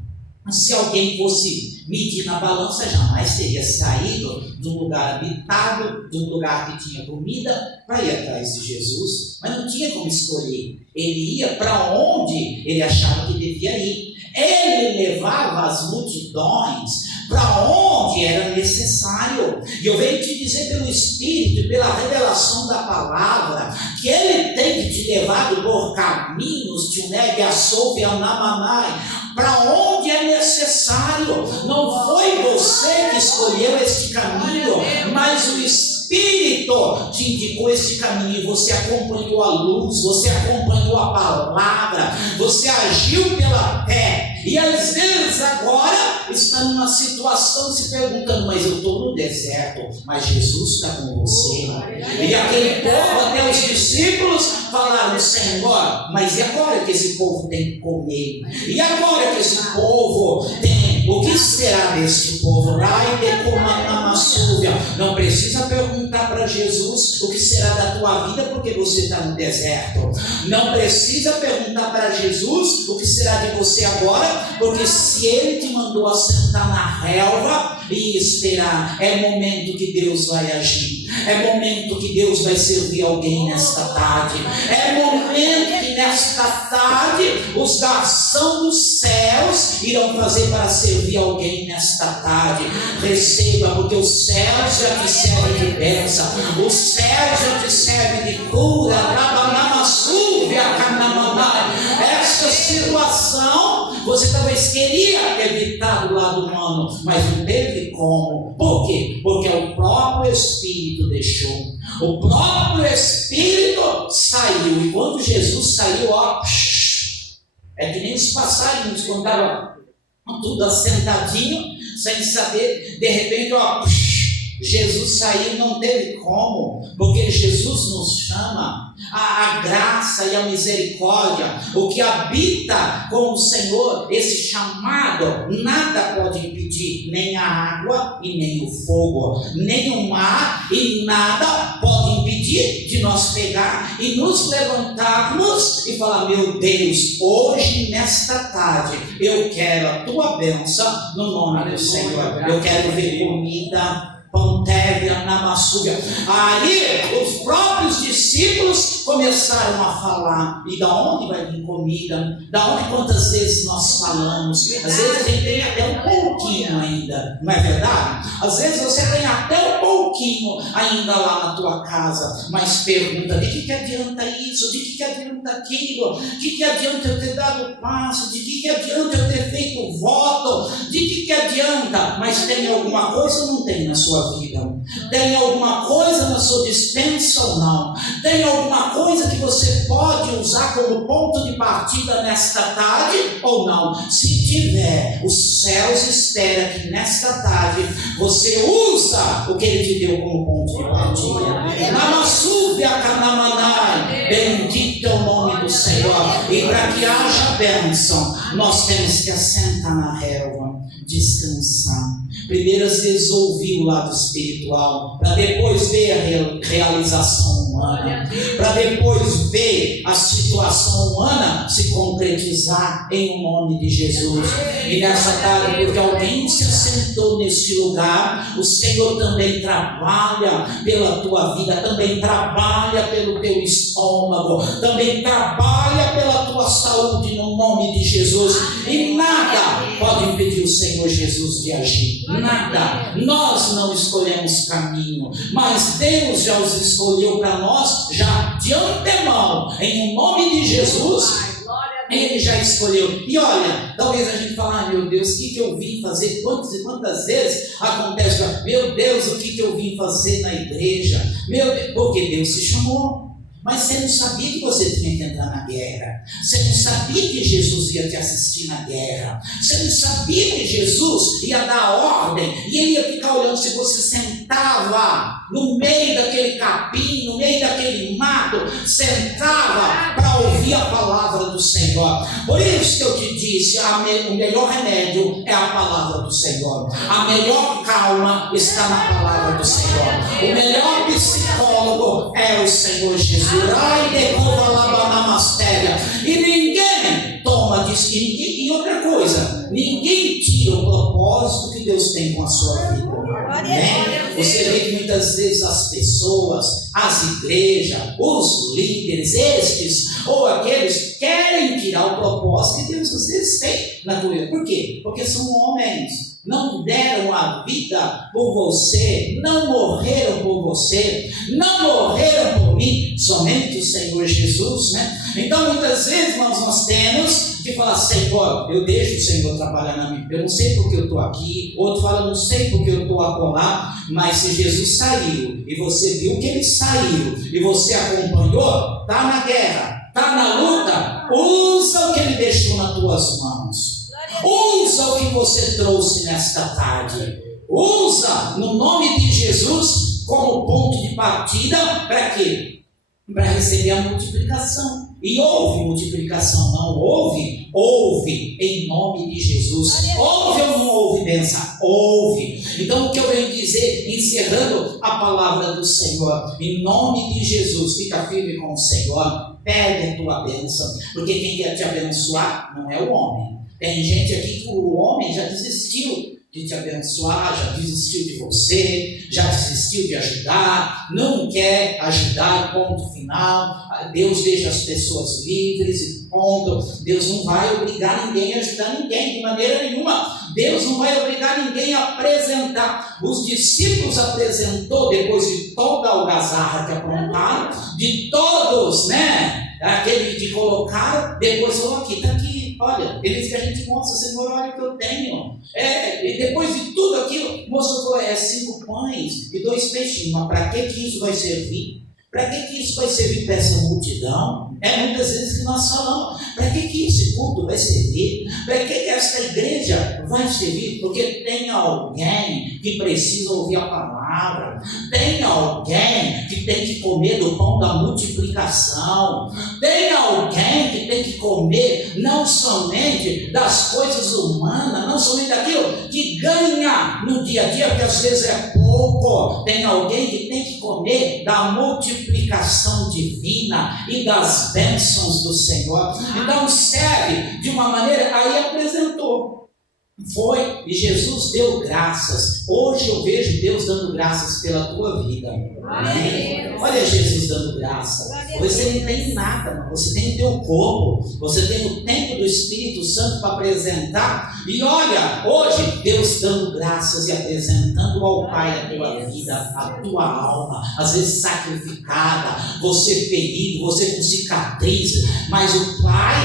se alguém fosse medir na balança, jamais teria saído de um lugar habitado, de um lugar que tinha comida, para ir atrás de Jesus. Mas não tinha como escolher. Ele ia para onde ele achava que devia ir. Ele levava as multidões para onde era necessário. E eu venho te dizer pelo Espírito e pela revelação da palavra, que Ele tem te levado por caminhos de Negaçou e Anamanai, para onde é necessário. Não foi você que escolheu este caminho, mas o Espírito te indicou este caminho. E você acompanhou a luz, você acompanhou a palavra, você agiu pela fé. E às vezes agora está numa situação se perguntando: mas eu estou no deserto, mas Jesus está com você. E aquele povo, até os discípulos falaram: Senhor, mas e agora que esse povo tem que comer? E agora que esse povo tem, o que será desse povo? Não precisa perguntar para Jesus o que será da tua vida porque você está no deserto. Não precisa perguntar para Jesus o que será de você agora, porque se Ele te mandou assentar na relva e esperar, é momento que Deus vai agir. É momento que Deus vai servir alguém nesta tarde. É momento que nesta tarde os da ação dos céus irão fazer para servir alguém nesta tarde. Receba, porque os céus já te servem de bênção, os céus já te servem de cura. Esta situação você talvez queria evitar do lado humano, mas não teve como. Por quê? Porque o próprio Espírito deixou. O próprio Espírito saiu. E quando Jesus saiu, é que nem os passarinhos, quando estavam tudo assentadinho, sem saber, de repente, Jesus saiu, não teve como, porque Jesus nos chama a graça e a misericórdia. O que habita com o Senhor, esse chamado, nada pode impedir, nem a água e nem o fogo, nem o mar e nada pode impedir de nós pegar e nos levantarmos e falar: meu Deus, hoje nesta tarde eu quero a tua bênção no nome do Senhor. Eu quero ver comida, Pantévia, Namassúvia. Aí os próprios discípulos começaram a falar: e da onde vai vir comida? Da onde? Quantas vezes nós falamos? Às vezes a gente tem até um pouquinho ainda, não é verdade? Às vezes você tem até um pouquinho ainda lá na tua casa, mas pergunta: de que adianta isso? De que adianta aquilo? De que adianta eu ter dado o passo? De que adianta eu ter feito o voto? De que adianta? Mas tem alguma coisa ou não tem na sua vida? Tem alguma coisa na sua dispensa ou não? Tem alguma coisa que você pode usar como ponto de partida nesta tarde ou não? Se tiver, os céus esperam que nesta tarde você usa o que Ele te deu como ponto de partida. Namassúvia Kanamanai, bendito é o nome do Senhor. E para que haja bênção, nós temos que assentar na relva, descansar. Primeiro, às vezes, ouvir o lado espiritual, para depois ver a realização humana, para depois ver a situação humana se concretizar em nome de Jesus. E nessa tarde, porque alguém se assentou neste lugar, o Senhor também trabalha pela tua vida, também trabalha pelo teu estômago, também trabalha pela tua saúde no nome de Jesus. E nada pode impedir o Senhor Jesus de agir. Nada. Nós não escolhemos caminho, mas Deus já os escolheu para nós, já de antemão, em nome de Jesus. Ele já escolheu. E olha, talvez a gente fale, meu Deus, o que eu vim fazer? Quantas e quantas vezes acontece, meu Deus, o que eu vim fazer na igreja? Meu Deus, porque Deus te chamou. Mas você não sabia que você tinha que entrar na guerra. Você não sabia que Jesus ia te assistir na guerra. Você não sabia que Jesus ia dar ordem e ele ia ficar olhando se você sentava no meio daquele capim, no meio daquele mato, sentava para ouvir a palavra do Senhor. Por isso que eu te disse, o melhor remédio é a palavra do Senhor. A melhor calma está na palavra do Senhor. O melhor psicólogo é o Senhor Jesus. E ninguém toma disso. E outra coisa, ninguém tira o propósito que Deus tem com a sua vida. Você vê que muitas vezes as pessoas, as igrejas, os líderes, estes ou aqueles, querem tirar o propósito que Deus vocês têm na tua vida. Por quê? Porque são homens. Não deram a vida por você, não morreram por você, não morreram por mim, somente o Senhor Jesus, né? Então muitas vezes nós temos que falar, Senhor, eu deixo o Senhor trabalhar na minha vida, eu não sei porque eu estou aqui, outro fala, não sei porque eu estou acolá, mas se Jesus saiu, e você viu que ele saiu, e você acompanhou, está na guerra, está na luta, usa o que ele deixou nas tuas mãos. Usa o que você trouxe nesta tarde. Usa no nome de Jesus como ponto de partida para quê? Para receber a multiplicação. E houve multiplicação, não houve? Houve em nome de Jesus. Houve ou não houve bênção? Houve. Então o que eu venho dizer, encerrando a palavra do Senhor, em nome de Jesus, fica firme com o Senhor, pede a tua bênção, porque quem quer te abençoar não é o homem. Tem gente aqui que o homem já desistiu de te abençoar, já desistiu de você, já desistiu de ajudar, não quer ajudar, ponto final. Deus deixa as pessoas livres e ponto. Deus não vai obrigar ninguém a ajudar ninguém de maneira nenhuma. Deus não vai obrigar ninguém a apresentar. Os discípulos apresentou depois de toda a algazarra que aprontaram, de todos, né? Aquele que colocaram, depois falou aqui, está aqui. Olha, eles que a gente mostra, Senhor, olha o que eu tenho. E depois de tudo aquilo, mostrou 5 pães e 2 peixinhos. Mas para que isso vai servir? Para que isso vai servir para essa multidão? É muitas vezes que nós falamos. Para que esse culto vai servir? Para que esta igreja vai servir? Porque tem alguém que precisa ouvir a palavra. Tem alguém que tem que comer do pão da multiplicação. Tem alguém que tem que comer não somente das coisas humanas, não somente daquilo que ganha no dia a dia, porque às vezes é pouco. Tem alguém que tem que comer da multiplicação divina e das bênçãos do Senhor. Então serve de uma maneira, aí apresentou. Foi, e Jesus deu graças. Hoje eu vejo Deus dando graças pela tua vida. Amém? Olha Jesus dando graça. Você não tem nada, você tem o teu corpo, você tem o tempo do Espírito Santo para apresentar. E olha, hoje Deus dando graças e apresentando ao Pai a tua vida, a tua alma, às vezes sacrificada, você ferido, você com cicatriz, mas o Pai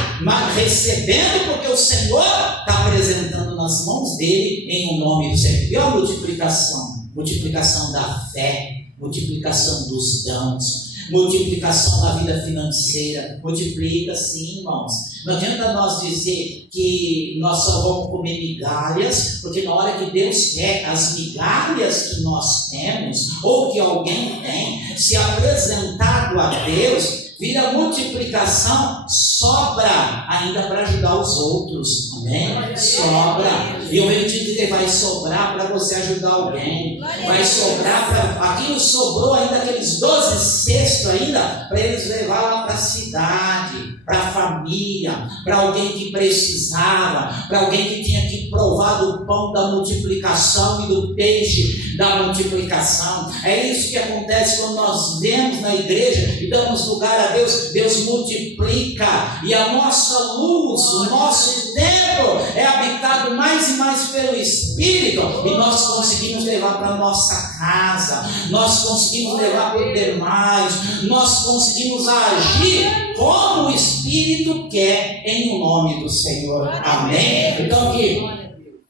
recebendo, porque o Senhor está apresentando nas mãos dele em nome do Senhor. E a multiplicação da fé, multiplicação dos dons, multiplicação da vida financeira. Multiplica sim, irmãos. Não adianta nós dizer que nós só vamos comer migalhas, porque na hora que Deus quer, as migalhas que nós temos ou que alguém tem, se apresentado a Deus, vira multiplicação, sobra ainda para ajudar os outros, amém? Sobra, e eu venho te dizer, vai sobrar para você ajudar alguém, vai sobrar para, aquilo sobrou ainda, aqueles 12 cestos ainda, para eles levar lá para a cidade, para a família, para alguém que precisava, para alguém que tinha que provar do pão da multiplicação e do peixe da multiplicação. É isso que acontece quando nós vemos na igreja e damos lugar a Deus. Deus multiplica, e a nossa luz, o nosso templo é habitado mais e mais pelo Espírito, e nós conseguimos levar para a nossa casa, nós conseguimos levar para os demais, nós conseguimos agir como o Espírito quer, em o nome do Senhor, amém? Então que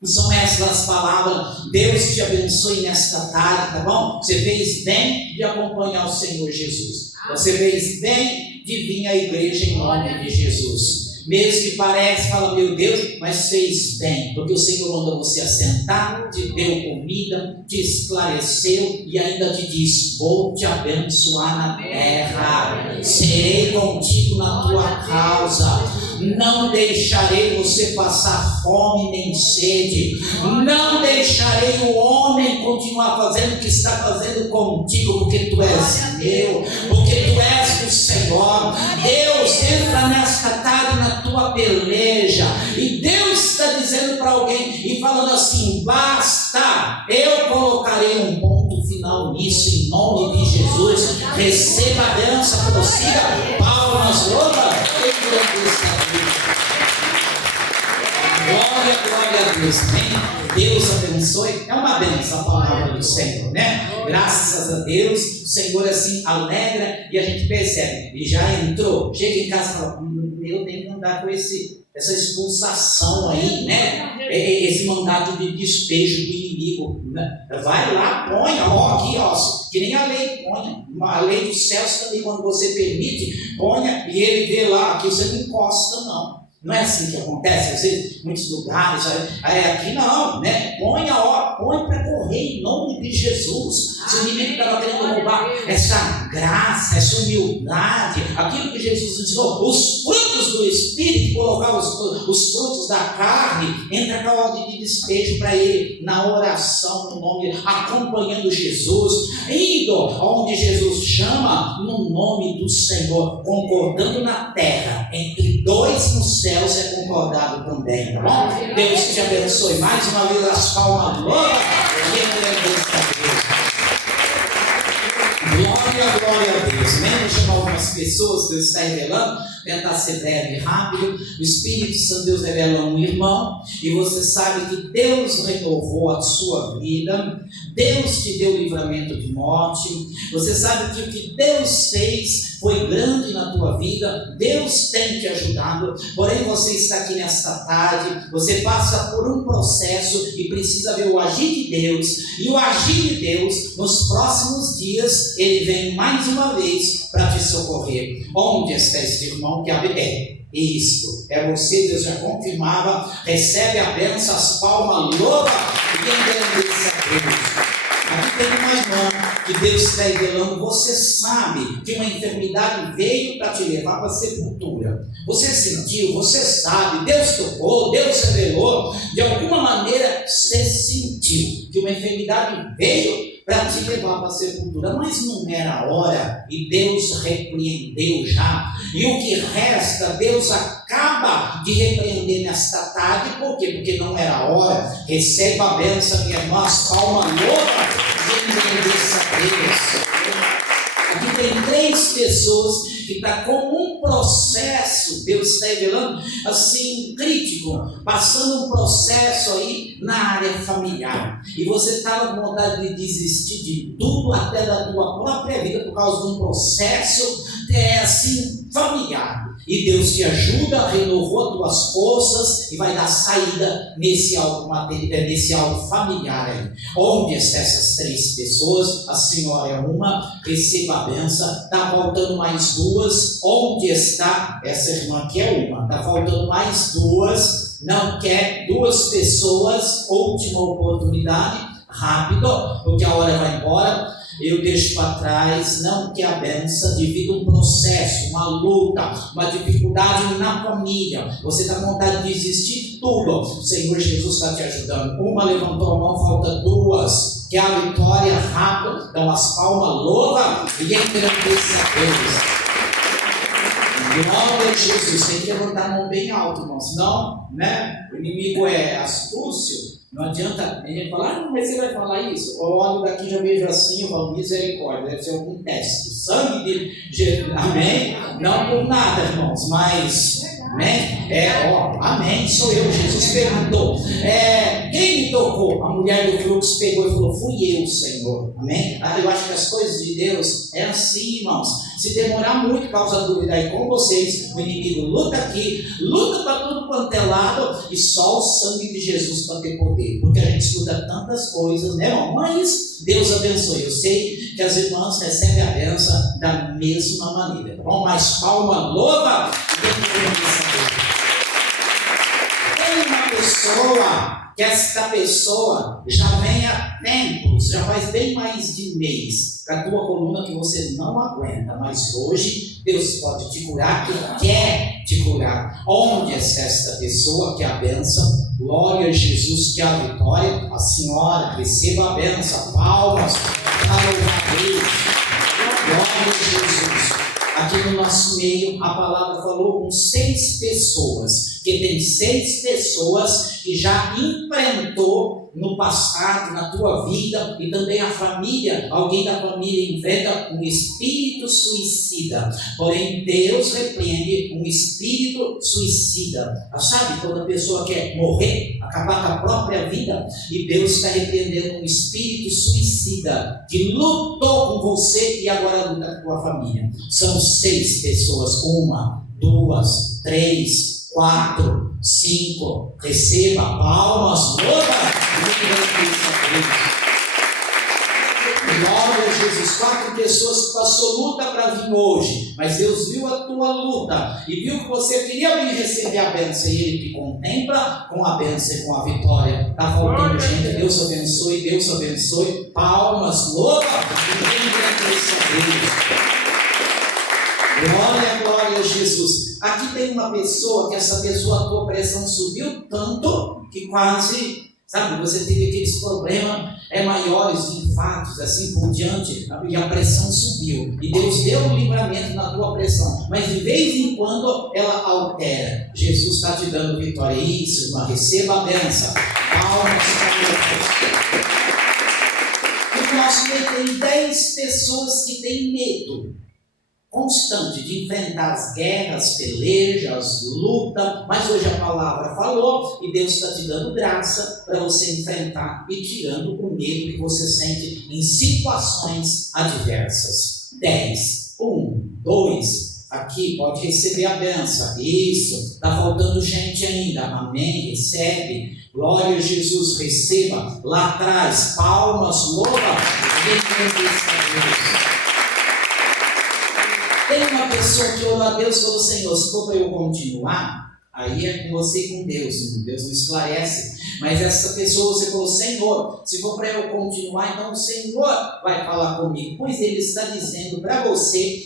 são essas as palavras. Deus te abençoe nesta tarde, tá bom? Você fez bem de acompanhar o Senhor Jesus, você fez bem de vir à igreja em nome de Jesus. Mesmo que pareça, fala, meu Deus, mas fez bem, porque o Senhor mandou você assentar, te deu comida, te esclareceu e ainda te diz, vou te abençoar na terra, serei contigo na tua causa, não deixarei você passar fome nem sede, não deixarei o homem continuar fazendo o que está fazendo contigo, porque tu és meu, porque tu és do Senhor. Deus entra nesta tarde na tua peleja, e Deus está dizendo para alguém e falando assim, basta, eu colocarei um ponto final nisso em nome de Jesus. Receba a bênção, prossiga, palmas, louva, glória a Deus, amém? Deus abençoe, é uma bênção a palavra do Senhor, né? Graças a Deus, o Senhor assim alegra, e a gente percebe, e já entrou, chega em casa e fala, eu tenho que andar com essa expulsação aí, né? Esse mandato de despejo do inimigo, né? Vai lá, põe, ó, aqui, ó, que nem a lei põe, a lei dos céus também, quando você permite, ponha, e ele vê lá, aqui você não encosta não. Não é assim que acontece, às vezes, em muitos lugares, aqui não, né? Põe para correr em nome de Jesus. Se o inimigo estava querendo roubar essa graça, essa humildade, aquilo que Jesus ensinou, os frutos do Espírito, colocar os frutos da carne, entra com a ordem de despejo para ele, na oração, no nome, acompanhando Jesus, indo onde Jesus chama, no nome do Senhor, concordando na terra, entre dois no céu é concordado também, tá bom? Deus te abençoe. Mais uma vez as palmas, glória a Deus. Vamos chamar algumas pessoas, Deus está revelando, tentar ser breve e rápido. O Espírito Santo, Deus revela um irmão, e você sabe que Deus renovou a sua vida, Deus te deu livramento de morte, você sabe que o que Deus fez foi grande na tua vida, Deus tem te ajudado, porém você está aqui nesta tarde, você passa por um processo e precisa ver o agir de Deus, e o agir de Deus, nos próximos dias, ele vem mais uma vez para te socorrer. Onde está esse irmão que abre? Isto, é você, Deus já confirmava, recebe a bênção, as palmas, louva e engrandeça a Deus. Aqui tem uma irmã que Deus está revelando, você sabe que uma enfermidade veio para te levar para a sepultura. Você sentiu, você sabe, Deus tocou, Deus revelou, de alguma maneira você sentiu que uma enfermidade veio para te levar para a sepultura, mas não era a hora, e Deus repreendeu já, e o que resta, Deus acaba de repreender nesta tarde. Por quê? Porque não era a hora. Receba a bênção, minha irmã, as palmas louva e engrandeça a Deus. Aqui tem 3 pessoas que estão com um processo, Deus está revelando, assim, crítico, passando um processo aí na área familiar, e você estava com vontade de desistir de tudo, até da tua própria vida, por causa de um processo assim, familiar, e Deus te ajuda, renovou as tuas forças e vai dar saída nesse algo familiar aí. Onde estão essas 3 pessoas? A senhora é uma, receba a benção. Está faltando mais 2. Onde está essa irmã que é uma? Está faltando mais 2. Não quer 2 pessoas? Última oportunidade, rápido, porque a hora vai embora. eu deixo para trás, não que a benção devido a um processo, uma luta, uma dificuldade na família. Você está com vontade de desistir de tudo. O Senhor Jesus está te ajudando. Uma levantou a mão, falta duas. Que a vitória rápida, então as palmas louva e engrandeça a Deus. Glória a Jesus. Tem que levantar a mão bem alto, irmão. Senão, o inimigo é astúcio. Não adianta ele falar, mas você vai falar isso. Eu olho daqui, já vejo assim, eu falo, misericórdia, deve ser algum teste. O sangue de Jesus, amém? Não por nada, irmãos, mas, amém? Amém, sou eu. Jesus perguntou, quem me tocou? A mulher do fluxo pegou e falou, fui eu, Senhor, amém? Eu acho que as coisas de Deus é assim, irmãos. Se demorar muito, causa dúvida aí com vocês, o inimigo luta aqui, luta para tudo quanto é lado, e só o sangue de Jesus para ter poder, porque a gente escuta tantas coisas, né, irmão? Mas Deus abençoe. Eu sei que as irmãs recebem a bênção da mesma maneira, tá bom? Mas palma louva, tem uma pessoa que esta pessoa já vem há tempos, já faz bem mais de mês, com a tua coluna que você não aguenta, mas hoje Deus pode te curar, que quer te curar. Onde está esta pessoa que é a bênção? Glória a Jesus, que é a vitória. A senhora receba a bênção, palmas para o Deus. Glória a Jesus. Aqui no nosso meio, a palavra falou com 6 pessoas, que tem 6 pessoas que já enfrentou no passado, na tua vida, e também a família, alguém da família enfrenta um espírito suicida, porém Deus repreende um espírito suicida. Sabe, quando a pessoa quer morrer, acabar com a própria vida, e Deus está repreendendo um espírito suicida, que lutou com você e agora luta com a tua família. São 6 pessoas, 1, 2, 3, 4, 5, receba palmas, louva, glória a Jesus. 4 pessoas que passou luta para vir hoje, mas Deus viu a tua luta e viu que você queria vir receber a bênção, e Ele te contempla com a bênção e com a vitória. Está faltando gente, Deus abençoe, palmas, louva, glória a Jesus. Aqui tem uma pessoa que essa pessoa, a tua pressão subiu tanto que quase, sabe, você teve aqueles problemas maiores, de infartos, assim por diante, e a pressão subiu. E Deus deu um livramento na tua pressão, mas de vez em quando ela altera. Jesus está te dando vitória. Isso, irmã, receba a bênção. Palmas para o nosso meio tem 10 pessoas que têm medo constante de enfrentar as guerras, pelejas, luta, mas hoje a palavra falou e Deus está te dando graça para você enfrentar e tirando o medo que você sente em situações adversas. 10, 1, 2, aqui pode receber a bênção. Isso, está faltando gente ainda, amém, recebe. Glória a Jesus, receba. Lá atrás, palmas, louva. Tem uma pessoa que orou a Deus e falou: Senhor, se for para eu continuar, aí é com você e com Deus. Deus não esclarece. Mas essa pessoa, você falou: Senhor, se for para eu continuar, então o Senhor vai falar comigo. Pois Ele está dizendo para você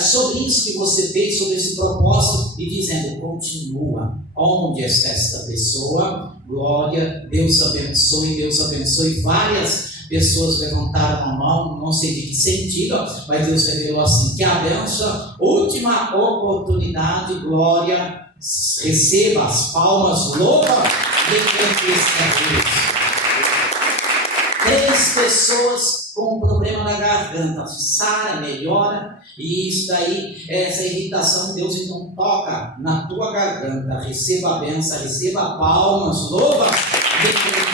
sobre isso que você fez, sobre esse propósito, e dizendo: continua. Onde está esta pessoa? Glória, Deus abençoe, Deus abençoe. Várias pessoas levantaram a mão, não sei de que sentido, mas Deus revelou assim: que a bênção, última oportunidade, glória, receba as palmas, louva e Deus. 3 pessoas com um problema na garganta, sara, melhora, e isso daí, essa irritação, Deus então toca na tua garganta, receba a bênção, receba palmas, louva e Deus.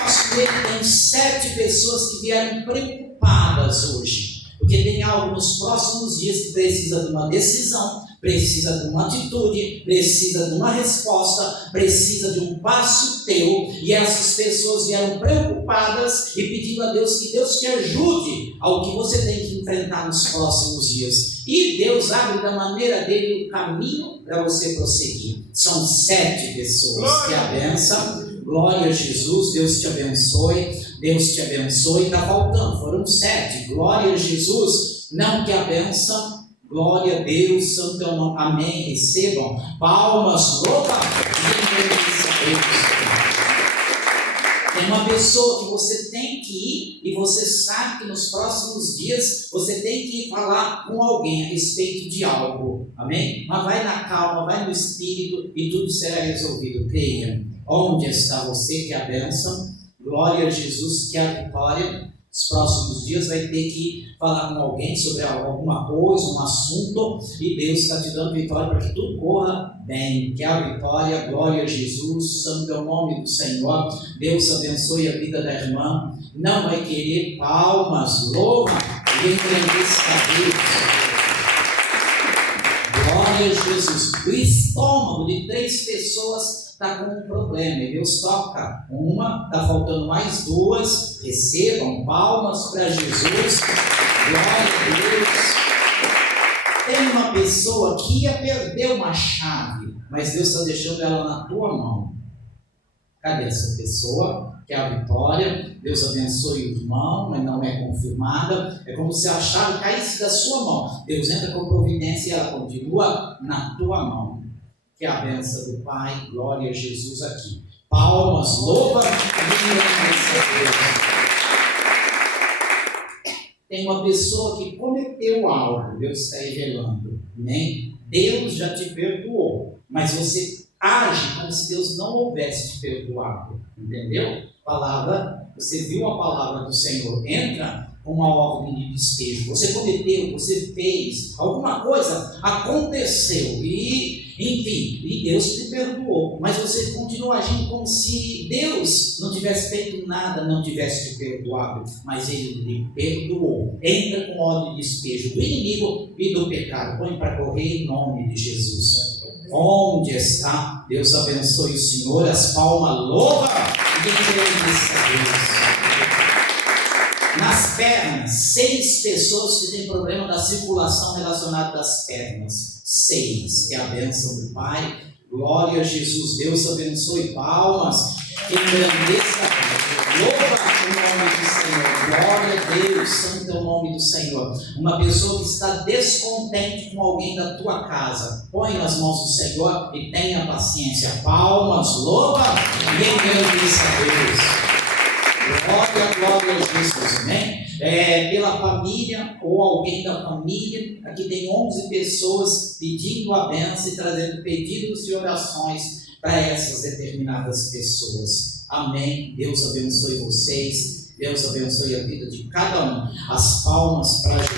Nosso meio tem 7 pessoas que vieram preocupadas hoje, porque tem algo nos próximos dias que precisa de uma decisão, precisa de uma atitude, precisa de uma resposta, precisa de um passo teu, e essas pessoas vieram preocupadas e pedindo a Deus que Deus te ajude ao que você tem que enfrentar nos próximos dias, e Deus abre da maneira dele o caminho para você prosseguir. São 7 pessoas que a bênção. Glória a Jesus, Deus te abençoe. Deus te abençoe. Está faltando, foram 7. Glória a Jesus. Não que a bênção. Glória a Deus, santo é o nome. Amém. Recebam palmas, louva e agradeça a Deus. Tem uma pessoa que você tem que ir e você sabe que nos próximos dias você tem que ir falar com alguém a respeito de algo. Amém? Mas vai na calma, vai no Espírito e tudo será resolvido. Creia. Onde está você que é a bênção? Glória a Jesus, que é a vitória. Nos próximos dias vai ter que falar com alguém sobre alguma coisa, um assunto, e Deus está te dando vitória para que tudo corra bem. Que a vitória, glória a Jesus, santo é o nome do Senhor. Deus abençoe a vida da irmã. Não vai querer palmas, louva e engrandeça a Deus. Glória a Jesus. O estômago de 3 pessoas está com um problema, e Deus toca uma, está faltando mais 2, recebam palmas para Jesus, glória a Deus. Tem uma pessoa que ia perder uma chave, mas Deus está deixando ela na tua mão. Cadê essa pessoa? Que é a vitória. Deus abençoe o irmão, mas não é confirmada. É como se a chave caísse da sua mão. Deus entra com providência e ela continua na tua mão. Que é a bênção do Pai, glória a Jesus aqui. Palmas, louva e agradeça a Deus. Tem uma pessoa que cometeu algo, Deus está revelando, né? Deus já te perdoou, mas você age como se Deus não houvesse te perdoado, entendeu? Palavra, você viu a palavra do Senhor, entra com uma ordem de despejo. Você cometeu, você fez, alguma coisa aconteceu enfim, e Deus te perdoou, mas você continua agindo como se Deus não tivesse feito nada, não tivesse te perdoado, mas Ele lhe perdoou. Entra com ordem de despejo do inimigo e do pecado. Põe para correr em nome de Jesus. Onde está? Deus abençoe o Senhor. As palmas, louva e agradeça a Deus. Nas pernas, 6 pessoas que têm problema da circulação relacionada às pernas. 6, que é a bênção do Pai. Glória a Jesus. Deus abençoe. Palmas. Engrandeça. Louva o nome do Senhor. Glória a Deus. Santo é o nome do Senhor. Uma pessoa que está descontente com alguém da tua casa, põe nas mãos do Senhor e tenha paciência. Palmas. Louva e engrandeça a Deus. Glória a Jesus, amém? Pela família ou alguém da família, aqui tem 11 pessoas pedindo a bênção e trazendo pedidos de orações para essas determinadas pessoas, amém? Deus abençoe vocês, Deus abençoe a vida de cada um. As palmas para Jesus,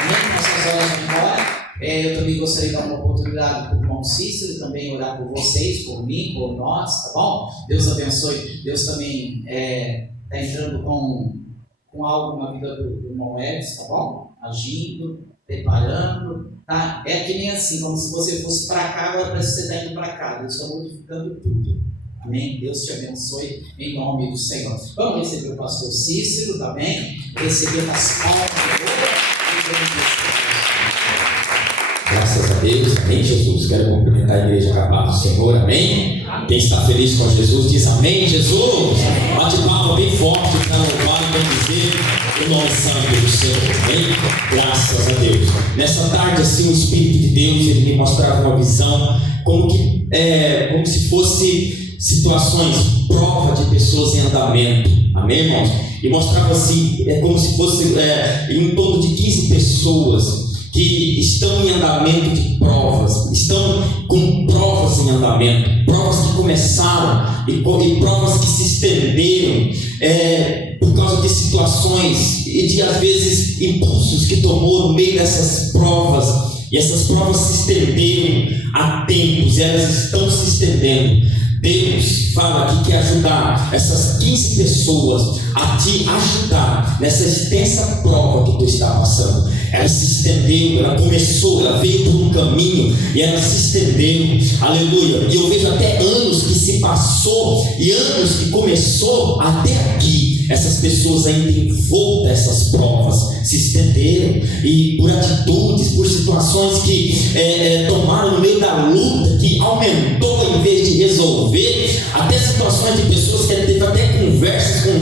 amém? Nossas horas vão embora. Eu também gostaria de dar uma oportunidade para o irmão Cícero também orar por vocês, por mim, por nós, tá bom? Deus abençoe. Deus também está entrando com algo na vida do irmão Edson, tá bom? Agindo, preparando, tá? É que nem assim, como se você fosse para cá, agora parece que você está indo para cá. Deus está modificando tudo. Amém? Deus te abençoe em nome do Senhor. Vamos receber o pastor Cícero, tá bem? Receber as palmas de Graças a Deus, amém, Jesus. Quero cumprimentar a igreja com a paz do Senhor, amém. Quem está feliz com Jesus diz amém, Jesus. Bate palma bem forte para louvar e bendizer o nome santo do Senhor, amém. Graças a Deus. Nessa tarde, assim, o Espírito de Deus ele me mostrava uma visão como se fosse situações, prova de pessoas em andamento, amém, irmãos. E mostrava assim, como se fosse em torno de 15 pessoas que estão em andamento de provas, estão com provas em andamento, provas que começaram e provas que se estenderam por causa de situações e de às vezes impulsos que tomou no meio dessas provas, e essas provas se estenderam há tempos e elas estão se estendendo. Deus fala que quer ajudar essas 15 pessoas a te ajudar nessa extensa prova que tu está passando. Ela se estendeu, ela começou, ela veio por um caminho e ela se estendeu, aleluia. E eu vejo até anos que se passou e anos que começou até aqui. Essas pessoas ainda envoltas essas provas se estenderam e por atitudes, por situações que tomaram no meio da luta, que aumentou em vez de resolver, até situações de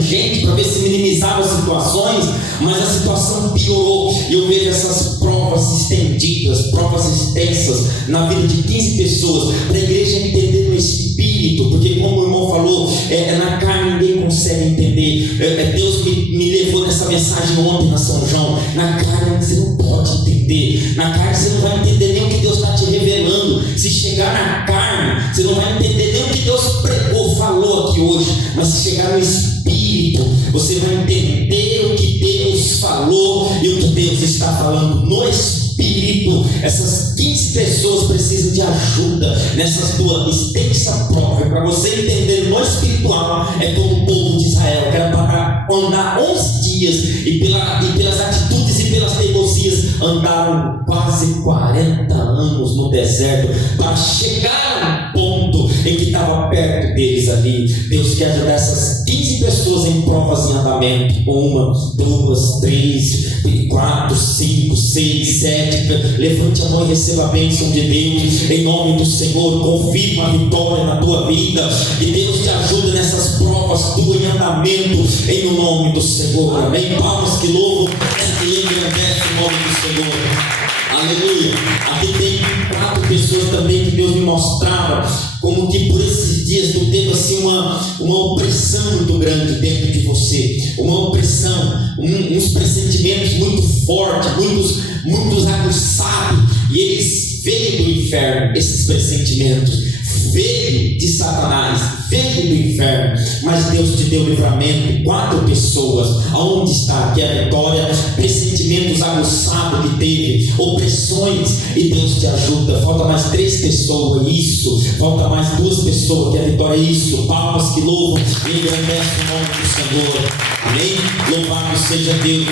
gente para ver se minimizava as situações, mas a situação piorou. E eu vejo essas provas estendidas, provas extensas na vida de 15 pessoas, para a igreja entender no espírito, porque como o irmão falou, na carne ninguém consegue entender. Deus me levou nessa mensagem ontem na São João. Na carne você não pode entender, na carne você não vai entender nem o que Deus está te revelando. Se chegar na carne, você não vai entender nem o que Deus pregou, falou aqui hoje. Mas se chegar no espírito, você vai entender o que Deus falou e o que Deus está falando no espírito. Essas 15 pessoas precisam de ajuda nessa tua extensa prova. Para você entender no espiritual, é como o povo de Israel, que era para andar 11 dias e pelas atitudes e pelas teimosias andaram quase 40 anos no deserto para chegar a um ponto em que estava perto deles ali. Deus quer ajudar essas 15 pessoas em provas em andamento. 1, 2, 3, 4, 5, 6, 7. Levante a mão e receba a bênção de Deus em nome do Senhor. Confirma a vitória na tua vida e Deus te ajuda nessas provas tuas em andamento em nome do Senhor. Amém? Palmas que louvam e engrandecem o nome do Senhor. Aleluia. Aqui tem 4 pessoas também que Deus me mostrava como que por esses dias tu teve assim uma opressão muito grande dentro de você, uma opressão, uns pressentimentos muito fortes, muitos aguçados, e eles veio do inferno, esses pressentimentos veio de Satanás, veio do inferno, mas Deus te deu livramento. 4 pessoas, aonde está aqui a vitória? Pressentimentos aguçados que teve, opressões, e Deus te ajuda. Falta mais 3 pessoas, isso, falta mais 2 pessoas, que a vitória é isso. Palmas que louvam e engrandecem o nome do Senhor. Amém? Louvado seja Deus.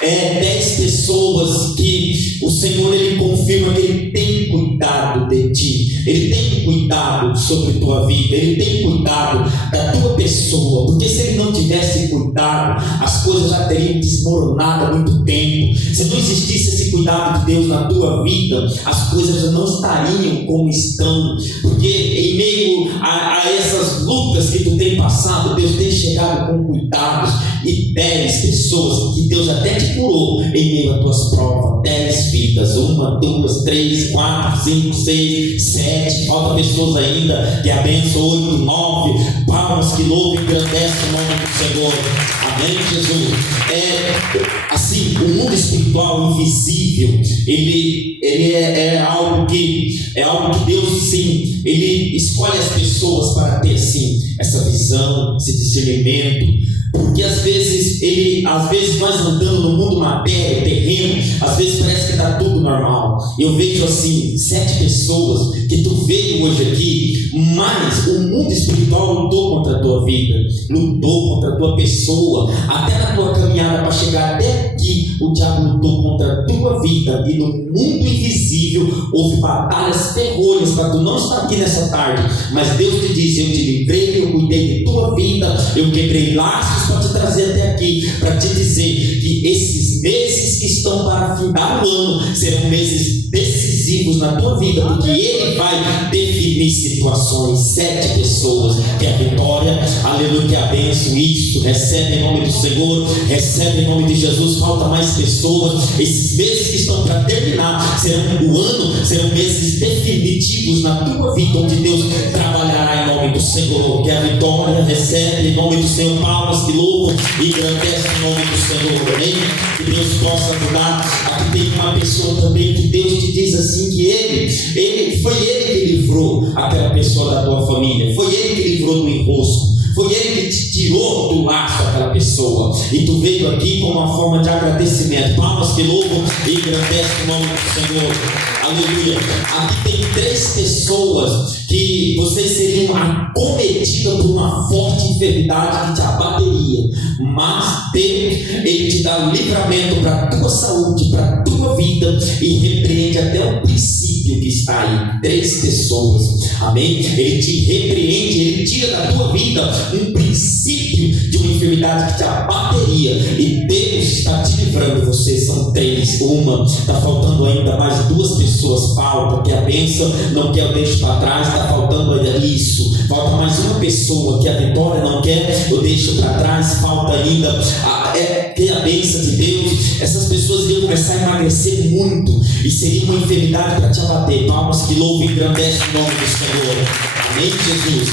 10 pessoas que o Senhor ele confirma que Ele tem cuidado de ti, Ele tem cuidado sobre tua vida, Ele tem cuidado da tua pessoa, porque se Ele não tivesse cuidado, as coisas já teriam desmoronado há muito tempo. Se não existisse esse cuidado de Deus na tua vida, as coisas já não estariam como estão, porque em meio a essas lutas que tu tem passado, Deus tem chegado com cuidados. E 10 pessoas que Deus até te curou em meio às tuas provas. 10 vidas, 1, 2, 3, 4, 5, 6, 7. Falta pessoas ainda, que abençoa. 8, 9. Palmas que louvam e engrandecem o nome do Senhor. Amém, Jesus. Assim, o mundo espiritual invisível, ele é algo que Deus sim, Ele escolhe as pessoas para ter sim essa visão, esse discernimento. Porque às vezes nós andando no mundo matéria, terreno, às vezes parece que está tudo normal. Eu vejo assim, 7 pessoas que tu veio hoje aqui, mas o mundo espiritual lutou contra a tua vida, lutou contra a tua pessoa, até na tua caminhada para chegar até aqui, o diabo lutou contra a tua vida. E no mundo invisível houve batalhas ferrolhas para tu não estar aqui nessa tarde, mas Deus te diz: eu te livrei, eu cuidei de tua vida, eu quebrei laços para te trazer até aqui, para te dizer que esses meses que estão para findar o ano serão meses decisivos na tua vida, porque Ele vai definir situações. 7 pessoas, que é a vitória, aleluia, que é a bênção. Isso, recebe em nome do Senhor, recebe em nome de Jesus. Falta mais pessoas. Esses meses que estão para terminar serão meses definitivos na tua vida, onde Deus trabalhará em nome do Senhor, que é a vitória, recebe em nome do Senhor. Palmas que louvam e engrandece em nome do Senhor. Amém? Que Deus possa ajudar. Aqui tem uma pessoa também que Deus te diz assim, que foi Ele que livrou aquela pessoa da tua família, foi Ele que livrou do enrosco, foi Ele que te tirou do laço daquela pessoa, e tu veio aqui com uma forma de agradecimento. Palmas que louvam e engrandece o nome do Senhor. Aleluia. Aqui tem 3 pessoas que vocês seriam acometidas por uma forte enfermidade que te abateria, mas Deus, Ele te dá livramento para a tua saúde, para a tua vida, e repreende até o princípio que está aí. 3 pessoas, amém? Ele te repreende, Ele tira da tua vida um princípio de uma enfermidade que te abateria, e Deus está te livrando você. São 3, uma, está faltando ainda mais 2 pessoas, falta, que a bênção não quer eu deixo para trás, está faltando ainda isso, falta mais uma pessoa, que a vitória não quer eu deixo para trás, falta ainda que a bênção de Deus. Essas pessoas iriam começar a emagrecer muito e seria uma enfermidade para te abater. Palmas que louvam e engrandecem o nome do Senhor. Amém, Jesus?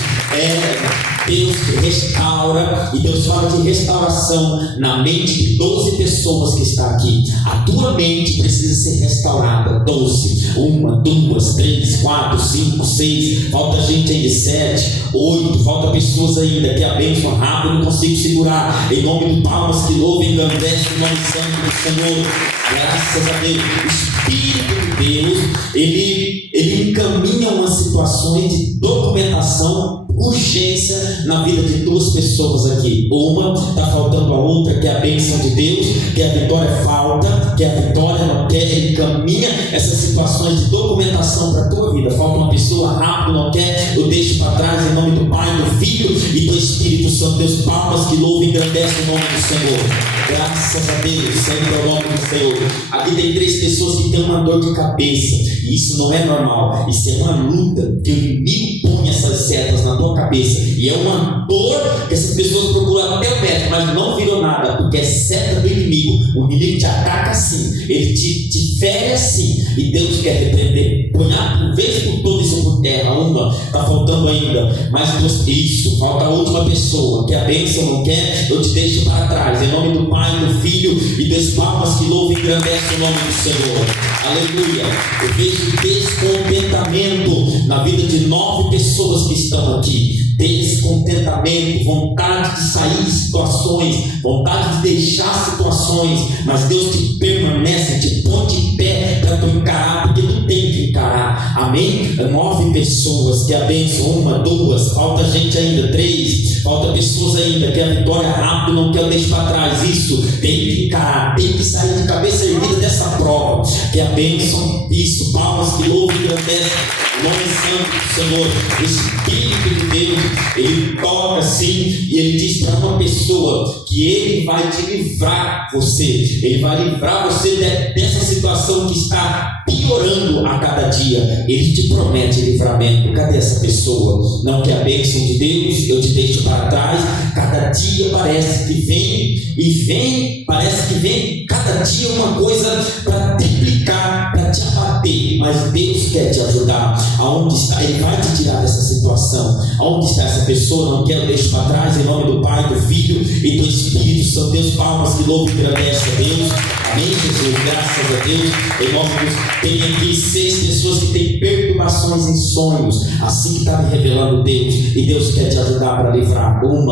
Deus restaura, e Deus fala de restauração na mente de 12 pessoas que está aqui. A tua mente precisa ser restaurada. 12, 1, 2, 3, 4, 5, 6, falta gente aí de 7, 8, falta pessoas ainda que a bênção rápido não consigo segurar. Em nome de palmas que louvam e engrandecem o nome santo do Senhor. Graças a Deus. O Espírito de Deus, ele encaminha umas situações de documentação, urgência na vida de 2 pessoas aqui. Uma está faltando a outra, que é a bênção de Deus, que a vitória falta, que a vitória não quer. Ele caminha essas situações de documentação para a tua vida. Falta uma pessoa, rápido, não quer, eu deixo para trás. Em nome do Pai, do Filho e do Espírito Santo. Deus, palmas que louvam e engrandecem o nome do Senhor. Graças a Deus, sempre é o nome do Senhor. Aqui tem 3 pessoas que têm uma dor de cabeça, e isso não é normal. Isso é uma luta que o inimigo põe essas setas na tua cabeça, e é uma dor que essas pessoas procuram até o médico, mas não virou nada, porque é seta do inimigo. O inimigo te ataca assim, ele te fere assim, e Deus quer repreender. Põe por vez por todas isso por terra. Uma, está faltando ainda mais 2. Isso, falta a última pessoa, que a bênção não quer, eu te deixo para trás. Em nome do Pai, do Filho e das palmas que louvam e engrandecem o nome do Senhor. Aleluia. Eu vejo descontentamento na vida de 9 pessoas que estão aqui. Descontentamento, vontade de sair de situações, vontade de deixar situações, mas Deus te permanece, te põe de pé para tu encarar, porque tu tem que encarar. Amém? 9 pessoas que a bênção, 1, 2, falta gente ainda, 3, falta pessoas ainda que a vitória rápido não quer deixar para trás. Isso, tem que encarar, tem que sair de cabeça erguida dessa prova, que a bênção, isso, palmas que louvam e engrandecem o nome santo do Senhor. O Espírito de Deus, ele toca assim e ele diz para uma pessoa que ele vai te livrar você, ele vai livrar você dessa situação que está piorando a cada dia. Ele te promete livramento. Cadê essa pessoa? Não quer a bênção de Deus? Eu te deixo para trás. Cada dia parece que vem e vem, parece que vem cada dia uma coisa para triplicar, para te abater, mas Deus quer te ajudar. Aonde está? Ele vai te tirar dessa situação. Aonde está essa pessoa? Não quer, eu deixo para trás. Em nome do Pai, do Filho e do Espírito Santo. Deus, palmas que louvam e agradecem a Deus. Amém, Jesus, graças a Deus. Em nome de Deus, tem aqui 6 pessoas que têm perturbações em sonhos, assim que está me revelando Deus, e Deus quer te ajudar para livrar. 1,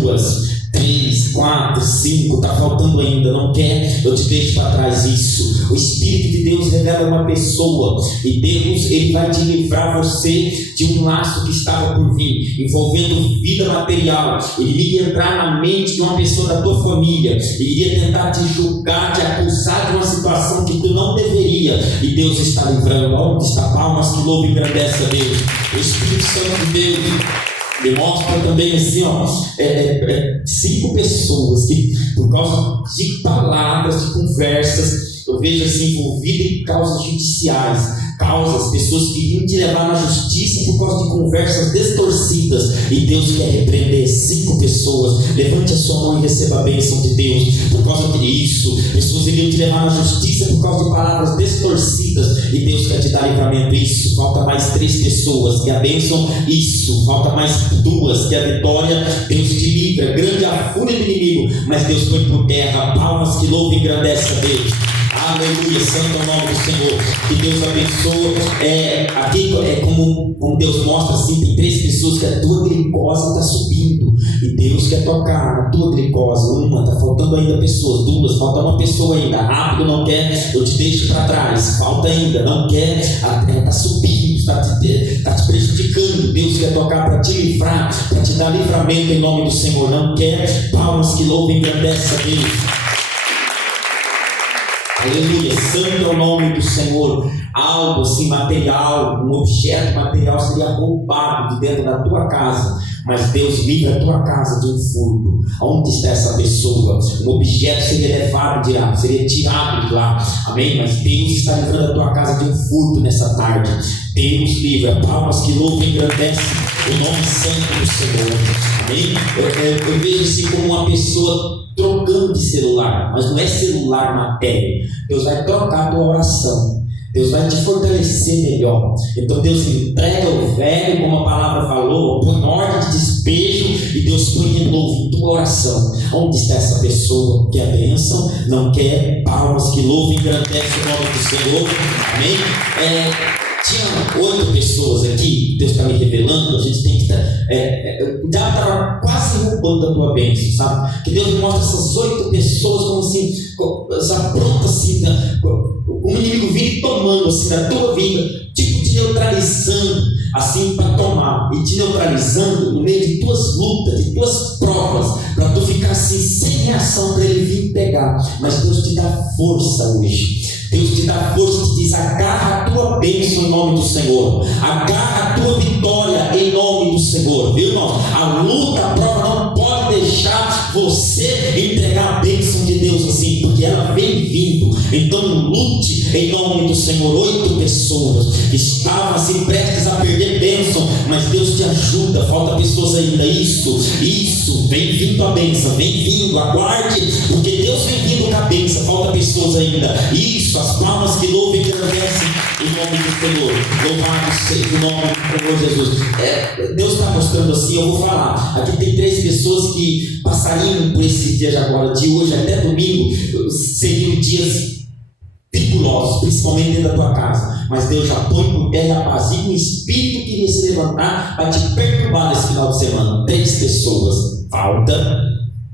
2, 3, 4, 5, está faltando ainda, não quer, eu te deixo para trás. Isso, o Espírito de Deus revela uma pessoa, e Deus, ele vai te livrar você de um laço que estava por vir, envolvendo vida material. Ele iria entrar na mente de uma pessoa da tua família, ele iria tentar te julgar, te acusar de uma situação que tu não deveria, e Deus está livrando. Onde está? Palmas que louvam e agradecem a Deus. O Espírito Santo de Deus demonstra também assim, 5 pessoas que, por causa de palavras, de conversas, eu vejo assim, envolvidas em causas judiciais, pessoas que iriam te levar na justiça por causa de conversas distorcidas, e Deus quer repreender 5 pessoas. Levante a sua mão e receba a bênção de Deus. Por causa disso, pessoas iriam te levar na justiça por causa de palavras distorcidas, e Deus quer te dar livramento. Isso, falta mais 3 pessoas que a bênção, isso, falta mais 2 que a vitória. Deus te livra, grande a fúria do inimigo, mas Deus põe por terra. Palmas que louvam e agradecem a Deus. Aleluia, santo é o nome do Senhor. Que Deus abençoe. Aqui é como Deus mostra assim, tem 3 pessoas que a tua glicose está subindo, e Deus quer tocar na tua glicose. 1, está faltando ainda pessoas. 2, falta uma pessoa ainda. Rápido, não quer, eu te deixo para trás. Falta ainda, não quer, está subindo, está te prejudicando. Deus quer tocar para te livrar, para te dar livramento em nome do Senhor. Não quer, palmas que louvam e agradecem a Deus. Aleluia, santo é o nome do Senhor. Algo assim material, um objeto material seria roubado de dentro da tua casa. mas Deus livra a tua casa de um furto. Onde está essa pessoa? Um objeto seria levado de lá, seria tirado de lá, amém? Mas Deus está livrando a tua casa de um furto nessa tarde. Deus livra, palmas que louvam e engrandecem o nome santo do Senhor, amém? Eu vejo assim como uma pessoa trocando de celular, mas não é celular matéria. Deus vai trocar a tua oração, Deus vai te fortalecer melhor. Então Deus entrega o velho, como a palavra falou, põe ordem de despejo, e Deus põe de novo em tua oração. Onde está essa pessoa que é bênção, não quer? Palmas que louvam e engrandecem o nome do Senhor, amém? Tinha 8 pessoas aqui, Deus está me revelando, a gente tem que estar. O diabo estava quase roubando a tua bênção, sabe? Que Deus me mostra essas 8 pessoas como assim, pronto assim, o inimigo vindo e tomando assim da tua vida, tipo te neutralizando assim para tomar, e te neutralizando no meio de tuas lutas, de tuas provas, para tu ficar assim sem reação para ele vir pegar. Mas Deus te dá força hoje. Deus te dá força, te diz: agarra a tua bênção em nome do Senhor, agarra a tua vitória em nome do Senhor, viu, irmão? A luta, a prova não pode deixar você entregar a bênção de Deus assim, porque ela vem vindo. Então lute em nome do Senhor. 8 pessoas que estavam assim prestes a perder bênção, mas Deus te ajuda. Falta pessoas ainda. Isso, vem vindo a bênção, vem vindo, aguarde, porque Deus vem vindo com a bênção. Falta pessoas ainda. Isso, as palmas que louvam e agradecem em nome do Senhor. Louvado seja o nome do Senhor Jesus. Deus está mostrando assim, eu vou falar. Aqui tem 3 pessoas que passariam por esse dia de agora, de hoje até domingo, seriam dias tribulosos, principalmente dentro da tua casa. Mas Deus já põe por terra e apazigua um espírito que iria se levantar para te perturbar nesse final de semana. 3 pessoas. Falta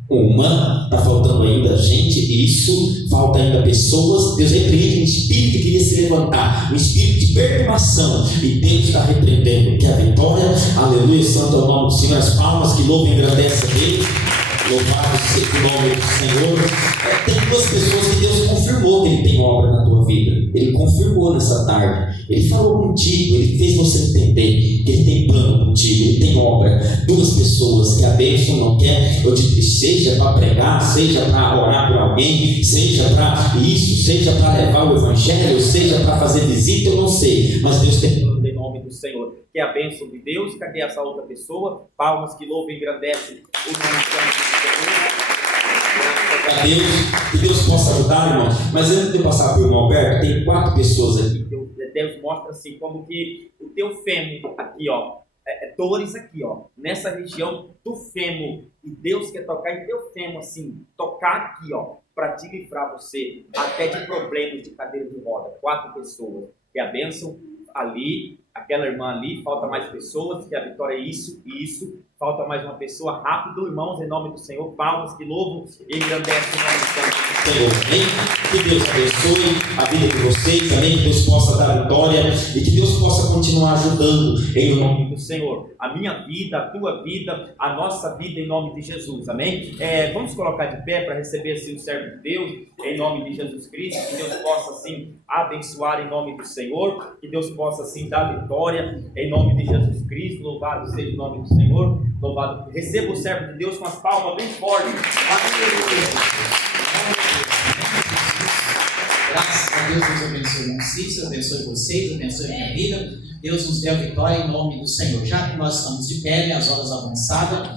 uma, está faltando ainda gente, isso, falta ainda pessoas. Deus repreende um espírito que queria se levantar, um espírito de perturbação, e Deus está repreendendo, que a vitória, aleluia, santo é o nome do Senhor. As palmas que louvam e agradecem a Deus. Louvado seja o nome do Senhor. Tem 2 pessoas que Deus confirmou que Ele tem obra na tua vida. Ele confirmou nessa tarde. Ele falou contigo, Ele fez você entender que Ele tem plano contigo, Ele tem obra. 2 pessoas que a bênção não quer, eu te disse, seja para pregar, seja para orar por alguém, seja para isso, seja para levar o Evangelho, seja para fazer visita, eu não sei, mas Deus tem plano em nome do Senhor. Que é a bênção de Deus. Cadê essa outra pessoa? Palmas que louvam e engrandecem o nome do Senhor. Graças a Deus, que Deus possa ajudar, irmão. Mas antes de eu passar para o irmão Alberto, tem 4 pessoas aqui. Deus mostra assim, como que o teu fêmur aqui, ó, dores aqui, ó, nessa região do fêmur, e Deus quer tocar em teu fêmur assim, tocar aqui, ó, para te livrar você até de problemas de cadeira de roda. 4 pessoas, que é a bênção ali, aquela irmã ali, falta mais pessoas, que a vitória é isso, falta mais uma pessoa, rápido, irmãos, em nome do Senhor, palmas que louvam e engrandecem o nome do Senhor. Amém? Que Deus abençoe a vida de vocês, amém? Que Deus possa dar vitória e que Deus possa continuar ajudando em nome do Senhor. A minha vida, a tua vida, a nossa vida em nome de Jesus, amém? Vamos colocar de pé para receber assim o servo de Deus, em nome de Jesus Cristo, que Deus possa assim abençoar em nome do Senhor, que Deus possa assim dar vitória em nome de Jesus Cristo. Louvado seja o nome do Senhor, louvado. Receba o servo de Deus com as palmas bem fortes. Graças a Deus, Deus abençoe o Cícero, abençoe vocês, abençoe a minha vida. Deus nos dê a vitória em nome do Senhor. Já que nós estamos de pé, as horas avançadas,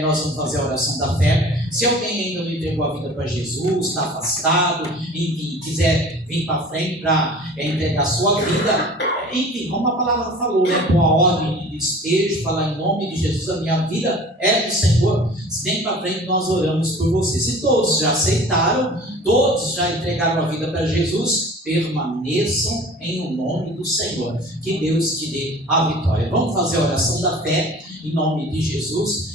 nós vamos fazer a oração da fé. Se alguém ainda não entregou a vida para Jesus, está afastado, enfim, quiser vir para frente para entregar a sua vida, enfim, como a palavra falou, com a ordem de despejo, falar em nome de Jesus, a minha vida é do Senhor. Se vem para frente, nós oramos por você. Se todos já aceitaram, todos já entregaram a vida para Jesus, permaneçam em o nome do Senhor. Que Deus te dê a vitória. Vamos fazer a oração da fé em nome de Jesus.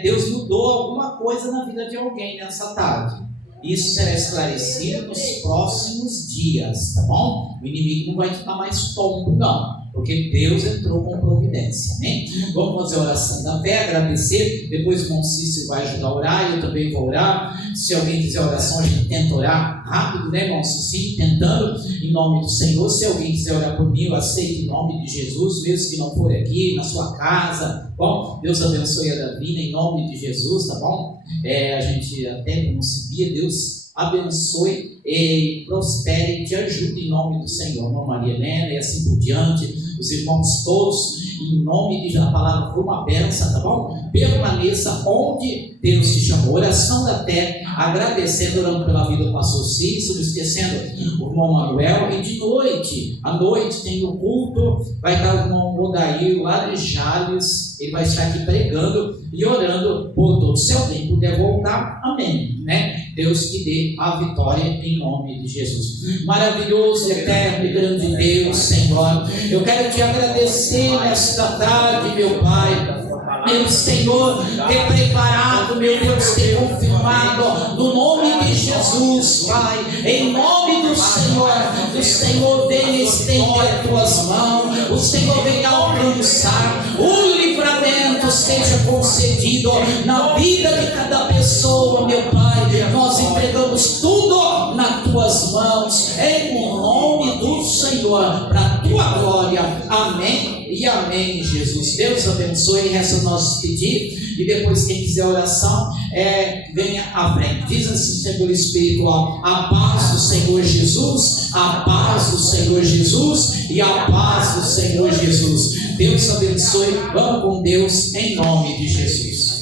Deus mudou alguma coisa na vida de alguém nessa tarde. Isso será esclarecido nos próximos dias, tá bom? O inimigo não vai ficar mais tonto, não. porque Deus entrou com providência, amém? Vamos fazer a oração da fé, agradecer, depois o irmão Cícero vai ajudar a orar, eu também vou orar. Se alguém quiser oração, a gente tenta orar rápido, né, irmão? Sim, tentando, em nome do Senhor. Se alguém quiser orar por mim, eu aceito em nome de Jesus, mesmo que não for aqui, na sua casa, bom? Deus abençoe a Davina em nome de Jesus, tá bom? A gente até não sabia, Deus abençoe e prospere e te ajude em nome do Senhor, irmã Maria Helena e assim por diante, os irmãos todos, em nome de a palavra foi uma bênção, tá bom? Permaneça onde Deus te chamou. Oração da fé, agradecendo, orando pela vida do pastor Cícero, esquecendo o irmão Manuel, e de noite, à noite tem o culto, vai estar o irmão Odair lá de Jales, ele vai estar aqui pregando e orando por todos. Se alguém puder voltar, amém, né? Deus que dê a vitória em nome de Jesus. Maravilhoso, eterno e grande Deus, Senhor, eu quero te agradecer nesta tarde, meu Pai, meu Senhor, ter preparado, meu Deus, ter confirmado, no nome de Jesus, Pai, em nome do Senhor venha estender as tuas mãos, o Senhor venha alcançar, o livramento seja concedido na vida de cada pessoa, meu Pai, nós entregamos tudo nas tuas mãos, em nome do Senhor, para a tua glória, amém e amém, Jesus. Deus abençoe, resta o nosso pedido, e depois quem quiser oração, venha à frente. Diz assim, Senhor espiritual, a paz do Senhor Jesus, a paz do Senhor Jesus e a paz do Senhor Jesus. Deus abençoe, vamos com Deus em nome de Jesus.